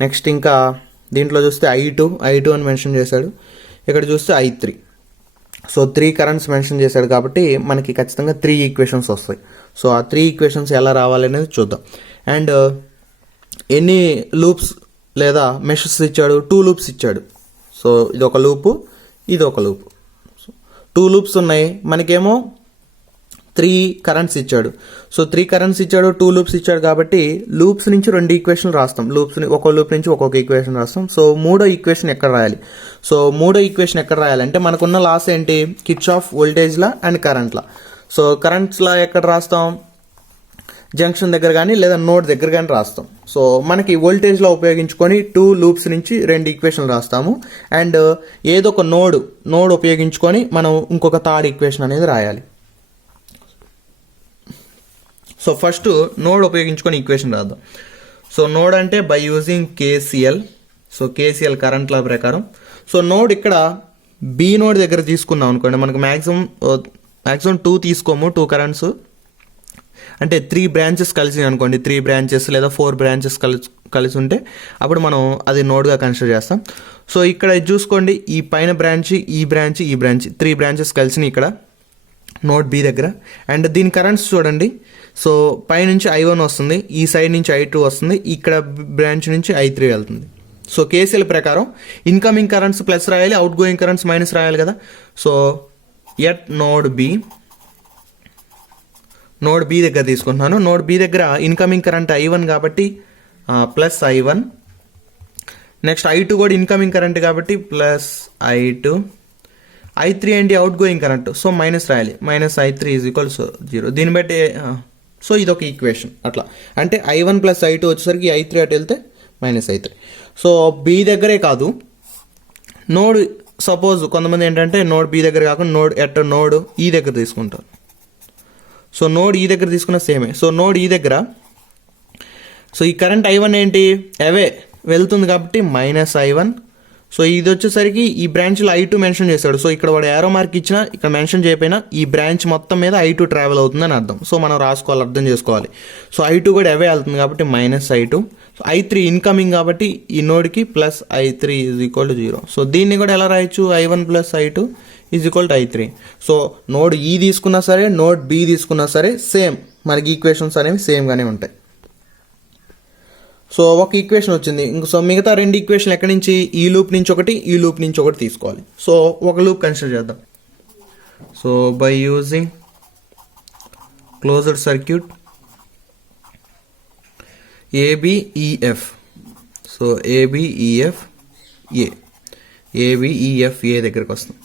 నెక్స్ట్ ఇంకా దీంట్లో చూస్తే I2 అని మెన్షన్ చేశాడు, ఇక్కడ చూస్తే I3. సో 3 కరెంట్స్ మెన్షన్ చేశాడు కాబట్టి మనకి ఖచ్చితంగా 3 ఈక్వేషన్స్ వస్తాయి. సో ఆ 3 ఈక్వేషన్స్ ఎలా రావాలనేది చూద్దాం. అండ్ ఎన్ని లూప్స్ లేదా మెషెస్ ఇచ్చాడు, 2 లూప్స్ ఇచ్చాడు. సో ఇది ఒక లూపు, ఇది ఒక లూపు. 2 లూప్స్ ఉన్నాయి, మనకేమో 3 కరెంట్స్ ఇచ్చాడు. సో 3 కరెంట్స్ ఇచ్చాడు, 2 లూప్స్ ఇచ్చాడు కాబట్టి లూప్స్ నుంచి 2 ఈక్వేషన్లు రాస్తాం, ఒక్కో లూప్ నుంచి ఒక్కొక్క ఈక్వేషన్ రాస్తాం. సో మూడో ఈక్వేషన్ ఎక్కడ రాయాలి? సో మూడో ఈక్వేషన్ ఎక్కడ రాయాలంటే మనకున్న లాస్ ఏంటి, Kirchhoff voltage law and current law. So currents law ఎక్కడ రాస్తాం, జంక్షన్ దగ్గర కానీ లేదా నోడ్ దగ్గర కానీ రాస్తాం. సో మనకి వోల్టేజ్లో ఉపయోగించుకొని 2 లూప్స్ నుంచి 2 ఈక్వేషన్లు రాస్తాము. అండ్ ఏదో ఒక నోడ్ ఉపయోగించుకొని మనం ఇంకొక థర్డ్ ఈక్వేషన్ అనేది రాయాలి. సో ఫస్ట్ నోడ్ ఉపయోగించుకొని ఈక్వేషన్ రాద్దాం. సో నోడ్ అంటే by using KCL. So KCL current law ప్రకారం. సో నోడ్ ఇక్కడ బి నోడ్ దగ్గర తీసుకున్నాం అనుకోండి, మనకు మ్యాక్సిమం 2 తీసుకోము, 2 కరెంట్స్ అంటే 3 బ్రాంచెస్ కలిసి అనుకోండి, 3 బ్రాంచెస్ లేదా 4 బ్రాంచెస్ కలిసి ఉంటే అప్పుడు మనం అది నోడ్గా కన్సిడర్ చేస్తాం. సో ఇక్కడ చూసుకోండి, ఈ పైన బ్రాంచ్, ఈ బ్రాంచ్, ఈ బ్రాంచ్ 3 బ్రాంచెస్ కలిసినాయి ఇక్కడ నోడ్ బి దగ్గర. అండ్ దీని కరెంట్స్ చూడండి, సో పైనుంచి I1 వస్తుంది, ఈ సైడ్ నుంచి I2 వస్తుంది, ఇక్కడ బ్రాంచ్ నుంచి I3 వెళ్తుంది. సో కేసీఎల్ ప్రకారం ఇన్కమింగ్ కరెంట్స్ ప్లస్ రాయాలి, అవుట్ గోయింగ్ కరెంట్స్ మైనస్ రాయాలి కదా. సో ఎట్ నోడ్ బి దగ్గర తీసుకుంటున్నాను. నోడ్ బి దగ్గర ఇన్కమింగ్ కరెంట్ I1 కాబట్టి ప్లస్ I1, నెక్స్ట్ I2 కూడా ఇన్కమింగ్ కరెంట్ కాబట్టి ప్లస్ I2, I3 ఏంటి out going current, so minus రాయాలి, మైనస్ I3 ఈజ్ ఈక్వల్స్ 0. దీన్ని బట్టి సో ఇది ఒక ఈక్వేషన్ అట్లా, అంటే I1 ప్లస్ I2 వచ్చేసరికి I3 అటు వెళ్తే మైనస్ I3. సో బి దగ్గరే కాదు, నోడ్ సపోజ్ కొంతమంది ఏంటంటే నోడ్ బి దగ్గర కాకుండా నోడ్ ఈ దగ్గర తీసుకుంటారు. సో నోడ్ ఈ దగ్గర తీసుకున్న సేమే. సో నోడ్ ఈ దగ్గర సో ఈ కరెంట్ I1 ఏంటి అవే వెళ్తుంది కాబట్టి మైనస్ I1. సో ఇది వచ్చేసరికి ఈ బ్రాంచ్లో I2 మెన్షన్ చేశాడు. సో ఇక్కడ వాడు ఏరో మార్క్ ఇచ్చినా ఇక్కడ మెన్షన్ చేయకపోయినా ఈ బ్రాంచ్ మొత్తం మీద I2 ట్రావెల్ అవుతుందని అర్థం. సో మనం రాసుకోవాలి, అర్థం చేసుకోవాలి. సో I2 కూడా అవే వెళ్తుంది కాబట్టి minus I2. So I3 incoming కాబట్టి ఈ నోడ్కి plus I3 is equal to 0. So దీన్ని కూడా ఎలా రాయొచ్చు, I1 plus I2 is equal to I3. So node ఈ తీసుకున్నా సరే, నోడ్ బి తీసుకున్నా సరే సేమ్, మనకి ఈక్వేషన్స్ అనేవి సేమ్గానే ఉంటాయి. సో ఒక ఈక్వేషన్ వచ్చింది. సో మిగతా 2 ఈక్వేషన్లు ఎక్కడి నుంచి, ఈ లూప్ నుంచి ఒకటి, ఈ లూప్ నుంచి ఒకటి తీసుకోవాలి. సో ఒక లూప్ కన్సిడర్ చేద్దాం. So by using closed circuit ABEF. So ABEF A దగ్గరికి వస్తాం.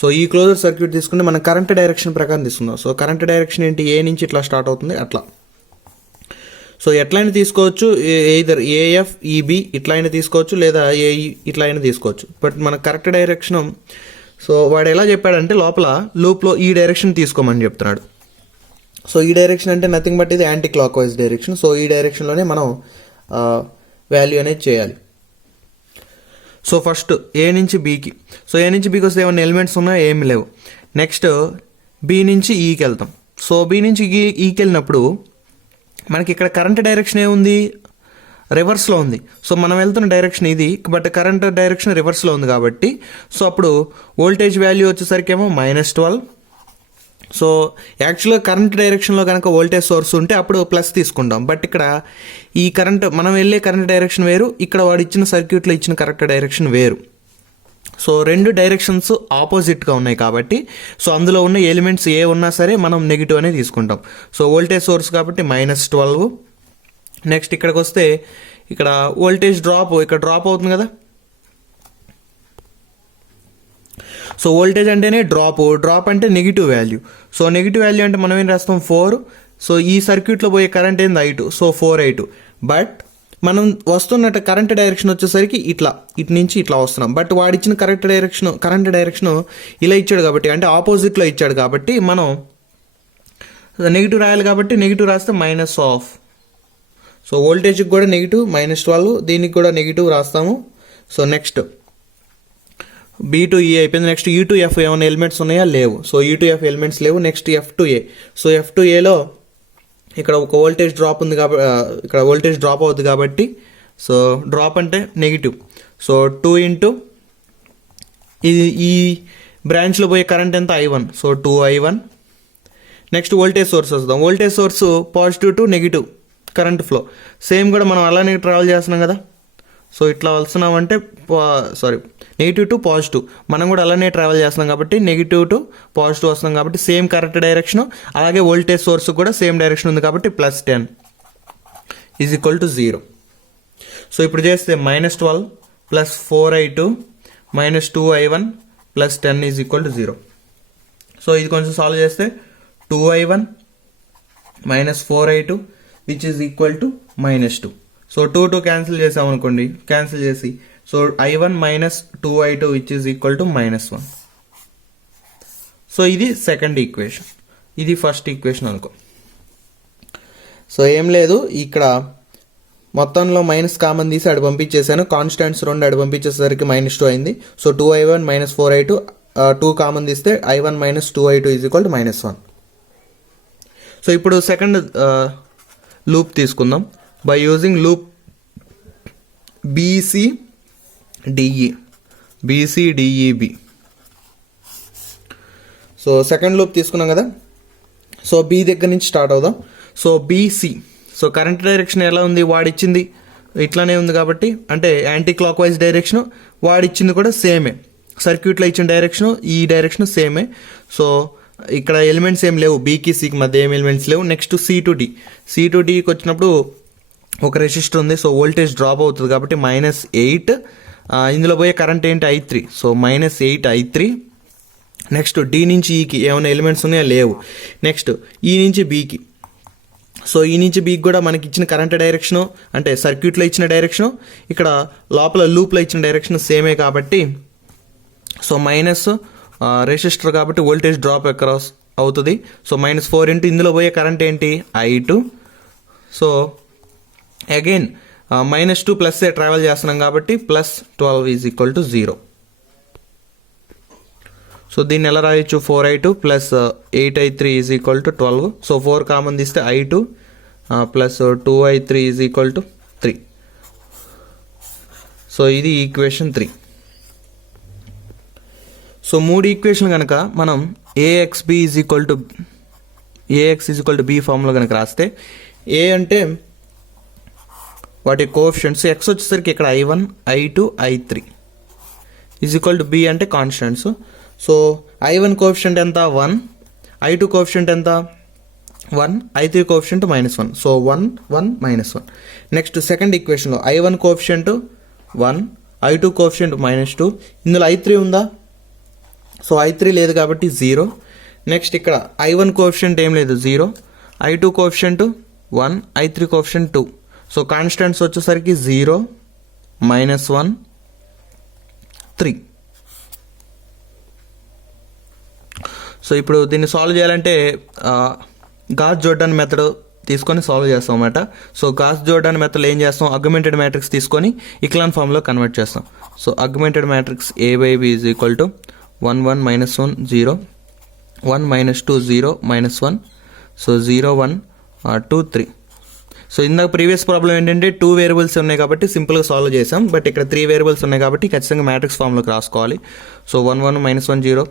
సో ఈ క్లోజ్డ్ సర్క్యూట్ తీసుకుంటే మనం కరెంట్ డైరెక్షన్ ప్రకారం తీసుకుందాం. సో కరెంట్ డైరెక్షన్ ఏంటి, ఏ నుంచి ఇట్లా స్టార్ట్ అవుతుంది అట్లా. సో ఎట్లయినా తీసుకోవచ్చు, ఎయిదర్ AF EB ఇట్లయినా తీసుకోవచ్చు, లేదా AE ఇట్లయినా తీసుకోవచ్చు. బట్ మన కరెక్ట్ డైరెక్షన్, సో వాడు ఎలా చెప్పాడంటే లోపల లూప్లో ఈ డైరెక్షన్ తీసుకోమని చెప్తున్నాడు. సో ఈ డైరెక్షన్ అంటే నథింగ్ బట్ ఇది anti clock wise direction. So ఈ డైరెక్షన్లోనే మనం వాల్యూ అనేది చేయాలి. సో ఫస్ట్ ఏ నుంచి బీకి, సో ఏ నుంచి బీకి వస్తే ఏమైనా ఎలిమెంట్స్ ఉన్నాయో ఏమి లేవు. నెక్స్ట్ బి నుంచి ఈకి వెళ్తాం. సో బి నుంచి ఈకి వెళ్ళినప్పుడు మనకి ఇక్కడ కరెంట్ డైరెక్షన్ ఏముంది, రివర్స్లో ఉంది. సో మనం వెళ్తున్న డైరెక్షన్ ఇది, బట్ కరెంట్ డైరెక్షన్ రివర్స్లో ఉంది కాబట్టి సో అప్పుడు వోల్టేజ్ వాల్యూ వచ్చేసరికి ఏమో -12. సో యాక్చువల్గా కరెంట్ డైరెక్షన్లో కనుక వోల్టేజ్ సోర్స్ ఉంటే అప్పుడు ప్లస్ తీసుకుంటాం. బట్ ఇక్కడ ఈ కరెంట్ మనం వెళ్ళే కరెంట్ డైరెక్షన్ వేరు, ఇక్కడ వాడు ఇచ్చిన సర్క్యూట్లో ఇచ్చిన కరెక్ట్ డైరెక్షన్ వేరు. సో 2 డైరెక్షన్స్ ఆపోజిట్గా ఉన్నాయి కాబట్టి సో అందులో ఉన్న ఎలిమెంట్స్ ఏ ఉన్నా సరే మనం నెగిటివ్ అనేది తీసుకుంటాం. సో వోల్టేజ్ సోర్స్ కాబట్టి -12. నెక్స్ట్ ఇక్కడికి వస్తే ఇక్కడ వోల్టేజ్ ఇక్కడ డ్రాప్ అవుతుంది కదా. సో వోల్టేజ్ అంటేనే డ్రాప్ అంటే negative value. So negative value అంటే మనం ఏం రాస్తాం 4. సో ఈ సర్క్యూట్లో పోయే కరెంట్ ఏంది I2, సో 4I2. బట్ మనం వస్తున్నట్టు కరెంట్ డైరెక్షన్ వచ్చేసరికి ఇటు నుంచి ఇట్లా వస్తున్నాం. బట్ వాడిచ్చిన కరెంట్ డైరెక్షన్ ఇలా ఇచ్చాడు కాబట్టి, అంటే ఆపోజిట్లో ఇచ్చాడు కాబట్టి మనం నెగిటివ్ రాయాలి కాబట్టి నెగిటివ్ రాస్తే -. సో వోల్టేజ్కి కూడా నెగిటివ్ -12, దీనికి కూడా నెగిటివ్ రాస్తాము. So next B to E అయిపోయింది. నెక్స్ట్ E to F ఏమైనా ఎలిమెంట్స్ ఉన్నాయా, లేవు. So E to F elements లేవు. Next F to A. So F to Aలో ఇక్కడ ఒక వోల్టేజ్ డ్రాప్ ఉంది కాబట్టి ఇక్కడ వోల్టేజ్ డ్రాప్ అవుతుంది కాబట్టి సో డ్రాప్ అంటే నెగిటివ్. సో 2 ఇంటూ ఈ బ్రాంచ్లో పోయే కరెంట్ ఎంత I1, so 2I1. Next voltage source వస్తాం. Voltage source positive to negative current flow, same కూడా మనం అలానే ట్రావెల్ చేస్తున్నాం కదా. సో ఇట్లా వస్తున్నామంటే నెగిటివ్ టు పాజిటివ్ మనం కూడా అలానే ట్రావెల్ చేస్తున్నాం కాబట్టి నెగిటివ్ టు పాజిటివ్ వస్తున్నాం కాబట్టి సేమ్ కరెక్ట్ డైరెక్షన్. అలాగే వోల్టేజ్ సోర్స్ కూడా సేమ్ డైరెక్షన్ ఉంది కాబట్టి +10 ఈజ్ ఈక్వల్ టు 0. సో ఇప్పుడు చేస్తే -12 + 4I2 - 2I1 + 10 is equal to 0. So ఇది కొంచెం సాల్వ్ చేస్తే 2I1 - 4I2 which is equal to -2. So 2 cancel చేసామనుకోండి, క్యాన్సిల్ చేసి so I1 - 2I2 which is equal to -1. So ఇది సెకండ్ ఈక్వేషన్, ఇది ఫస్ట్ ఈక్వేషన్ అనుకో. సో ఏం లేదు, ఇక్కడ మొత్తంలో మైనస్ కామన్ తీసి అటు పంపించేసాను. కాన్స్టాంట్స్ 2 అటు పంపించేసరికి -2 అయింది. సో 2i1 - 4i2 2 కామన్ తీస్తే i1 - 2i2 = -1. సో ఇప్పుడు సెకండ్ లూప్ తీసుకుందాం. By using loop BCDEB. So second loop తీసుకున్నాం కదా. సో బి దగ్గర నుంచి స్టార్ట్ అవుదాం. So BC, so current direction ఎలా ఉంది, వాడిచ్చింది ఇట్లానే ఉంది కాబట్టి, అంటే యాంటీ క్లాక్ వైజ్ డైరెక్షన్, వాడిచ్చింది కూడా సేమే. సర్క్యూట్లో ఇచ్చిన డైరెక్షన్ ఈ డైరెక్షన్ సేమే. సో ఇక్కడ ఎలిమెంట్స్ ఏం లేవు, బీకి సికి మధ్య ఏం ఎలిమెంట్స్ లేవు. నెక్స్ట్ C to Dకి వచ్చినప్పుడు ఒక రెసిస్టర్ ఉంది. సో వోల్టేజ్ డ్రాప్ అవుతుంది కాబట్టి -8. ఇందులో పోయే కరెంట్ ఏంటి, I3. So -8 I3. Next D నుంచి ఈకి ఏమైనా ఎలిమెంట్స్ ఉన్నాయా, లేవు. నెక్స్ట్ ఈ నుంచి బీకి, సో ఈ నుంచి బీకి కూడా మనకి ఇచ్చిన కరెంట్ డైరెక్షను, అంటే సర్క్యూట్లో ఇచ్చిన డైరెక్షను, ఇక్కడ లోపల లూప్లో ఇచ్చిన డైరెక్షన్ సేమే కాబట్టి, సో మైనస్ రెసిస్టర్ కాబట్టి వోల్టేజ్ డ్రాప్ అక్రాస్ అవుతుంది. సో -4 ఇంటూ ఇందులో పోయే కరెంట్ ఏంటి, I2. So again -2 plus travel చేస్తున్నాం కాబట్టి +12 = 0. సో దీన్ని ఎలా రాయొచ్చు, 4i2 + 8i3 = 12. సో 4 కామన్ తీస్తే I2 + 2i3 = 3. సో ఇది ఈక్వేషన్ 3. సో 3 ఈక్వేషన్ కనుక మనం AX B ఫామ్లో కనుక రాస్తే, ఏ అంటే వాటి కోఎఫిషియంట్స్, X వచ్చేసరికి ఇక్కడ I1 I2 I3 = B అంటే కాన్స్టెంట్స్. సో I1 కోఎఫిషియంట్ ఎంత, 1. I2 కోఎఫిషియంట్ ఎంత, 1. I3 coefficient -1. So 1 1 -1. Next second ఈక్వేషన్లో I1 కోఎఫిషియంట్ 1, I2 కోఎఫిషియంట్ -2. ఇందులో I3 ఉందా, సో I3 లేదు కాబట్టి 0. నెక్స్ట్ ఇక్కడ I1 కోఎఫిషియంట్ ఏం లేదు, 0. I2 coefficient 1, I3 coefficient 2. So constants వచ్చేసరికి 0 -1 3. సో ఇప్పుడు దీన్ని సాల్వ్ చేయాలంటే గాస్ జోర్డాన్ మెథడ్ తీసుకొని సాల్వ్ చేస్తాం అన్నమాట. సో గాస్ జోర్డాన్ మెథడ్ ఏం చేస్తాం, అగ్మెంటెడ్ మ్యాట్రిక్స్ తీసుకొని ఇక్లాన్ ఫామ్లో కన్వర్ట్ చేస్తాం. So augmented matrix A/B = 1 1 -1 0 1 -2 0 -1. So 0 1 2 3. So ఇందాక ప్రీవియస్ ప్రాబ్లం ఏంటంటే 2 వేరియబుల్స్ ఉన్నాయి కాబట్టి సింపుల్గా సాల్వ్ చేసాం. బట్ ఇక్కడ 3 వేరియబుల్స్ ఉన్నాయి కాబట్టి ఖచ్చితంగా మ్యాట్రిక్స్ ఫామ్లోకి రాసుకోవాలి. సో 1 1 -1 0.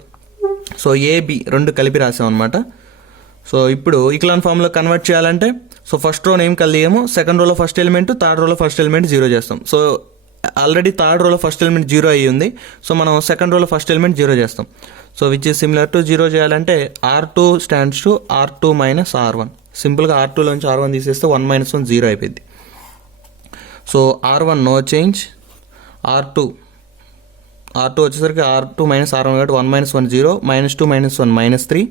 సో AB 2 కలిపి రాసాం అనమాట. సో ఇప్పుడు ఇక్లాన్ ఫామ్లో కన్వర్ట్ చేయాలంటే, సో ఫస్ట్ రోలో ఏం కలిగాము, సెకండ్ రోలో ఫస్ట్ ఎలిమెంట్, థర్డ్ రోలో ఫస్ట్ ఎలిమెంట్ 0 చేస్తాం. సో ఆల్రెడీ థర్డ్ రోలో ఫస్ట్ ఎలిమెంట్ 0 అయ్యి ఉంది. సో మనం సెకండ్ రోలో ఫస్ట్ ఎలిమెంట్ 0 చేస్తాం. So which is similar to 0 చేయాలంటే R2 stands to R2 - R1. సింపుల్గా R2లోంచి R1 తీసేస్తే 1 - 1 0 అయిపోయింది. So R1 no change, R2 వచ్చేసరికి R2 - R1 కాబట్టి 1 - 1 0, -2 - 1 -3,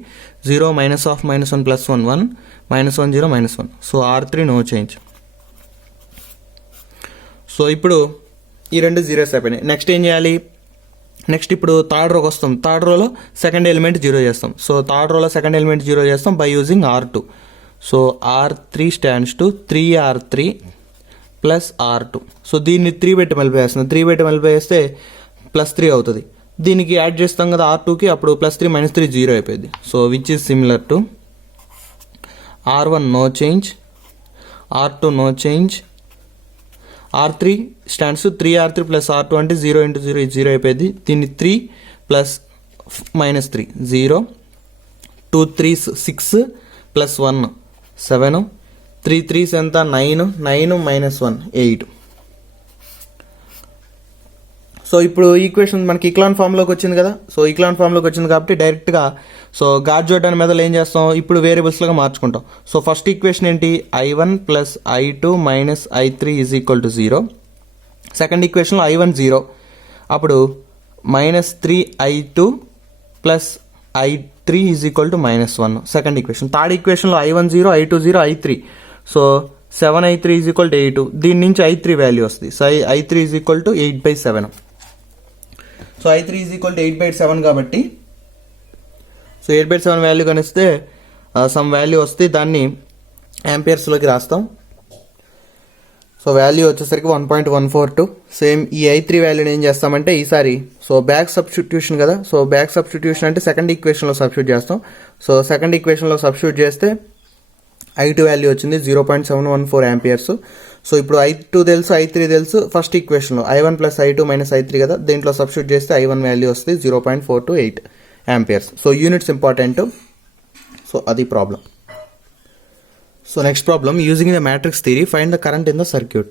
0 -1 -1 + 1 1, -1 0 -1. So R3 no change. So ఇప్పుడు ఈ 2 జీరోస్ అయిపోయినాయి. నెక్స్ట్ ఏం చేయాలి, నెక్స్ట్ ఇప్పుడు థర్డ్ రోకి వస్తాం. థర్డ్ రోలో సెకండ్ ఎలిమెంట్ 0 చేస్తాం. సో థర్డ్ రోలో సెకండ్ ఎలిమెంట్ 0 చేస్తాం by using R2. So R3 stands to 3R3 + R2. So దీన్ని 3 పెట్టి మళ్ళీ 3 పెట్టి మళ్ళీ వేస్తే +3 అవుతుంది. దీనికి యాడ్ చేస్తాం కదా R2కి, అప్పుడు +3 - 3 0 అయిపోయింది. So which is similar to R1 no change, R2 no change, R3 stands 3R3 + R2 అంటే 0 × 0 0 అయిపోయింది. దీన్ని 3 + -3 0, 2 3s 6 + 1 7, 3 3s ఎంత 9 9 - 1 8. సో ఇప్పుడు ఈక్వేషన్ మనకి ఇక్లాన్ ఫామ్లోకి వచ్చింది కదా. సో ఇక్లాన్ ఫామ్లోకి వచ్చింది కాబట్టి డైరెక్ట్గా సో గాస్ జోర్డాన్ మెథడ్ ఏం చేస్తాం, ఇప్పుడు వేరియబుల్స్లాగా మార్చుకుంటాం. సో ఫస్ట్ ఈక్వేషన్ ఏంటి, I1 + I2 - I3 = 0. సెకండ్ ఈక్వేషన్లో I1 0, అప్పుడు -3I2 + I3 = -1 second equation. Third ఈక్వేషన్లో I1 0 I2 0 I3. So 7I3 = 8. దీని నుంచి I3 వాల్యూ వస్తుంది. So I3 = 8/7. సో I3 = 8/7 కాబట్టి సో 8/7 వాల్యూ కనిస్తే సమ్ వాల్యూ వస్తే దాన్ని యాంపియర్స్లోకి రాస్తాం. సో వాల్యూ వచ్చేసరికి 1.142. సేమ్ ఈ I3 వాల్యూని ఏం చేస్తామంటే ఈసారి సో బ్యాక్ సబ్స్టిట్యూషన్ కదా, సో బ్యాక్ సబ్స్టిట్యూషన్ అంటే సెకండ్ ఈక్వేషన్లో సబ్స్టిట్యూట్ చేస్తాం. సో సెకండ్ ఈక్వేషన్లో సబ్స్టిట్యూట్ చేస్తే I2 వాల్యూ వచ్చింది 0.714 యాంపియర్స్. సో ఇప్పుడు I2 తెలుసు, I3 తెలుసు. First ఈక్వేషన్లో I1 plus I2 minus I3 కదా, దీంట్లో సబ్స్టిట్యూట్ చేస్తే I1 వాల్యూ వస్తుంది 0.428 amperes. So units important. So అది problem. So next problem, using the matrix theory find the current in the circuit.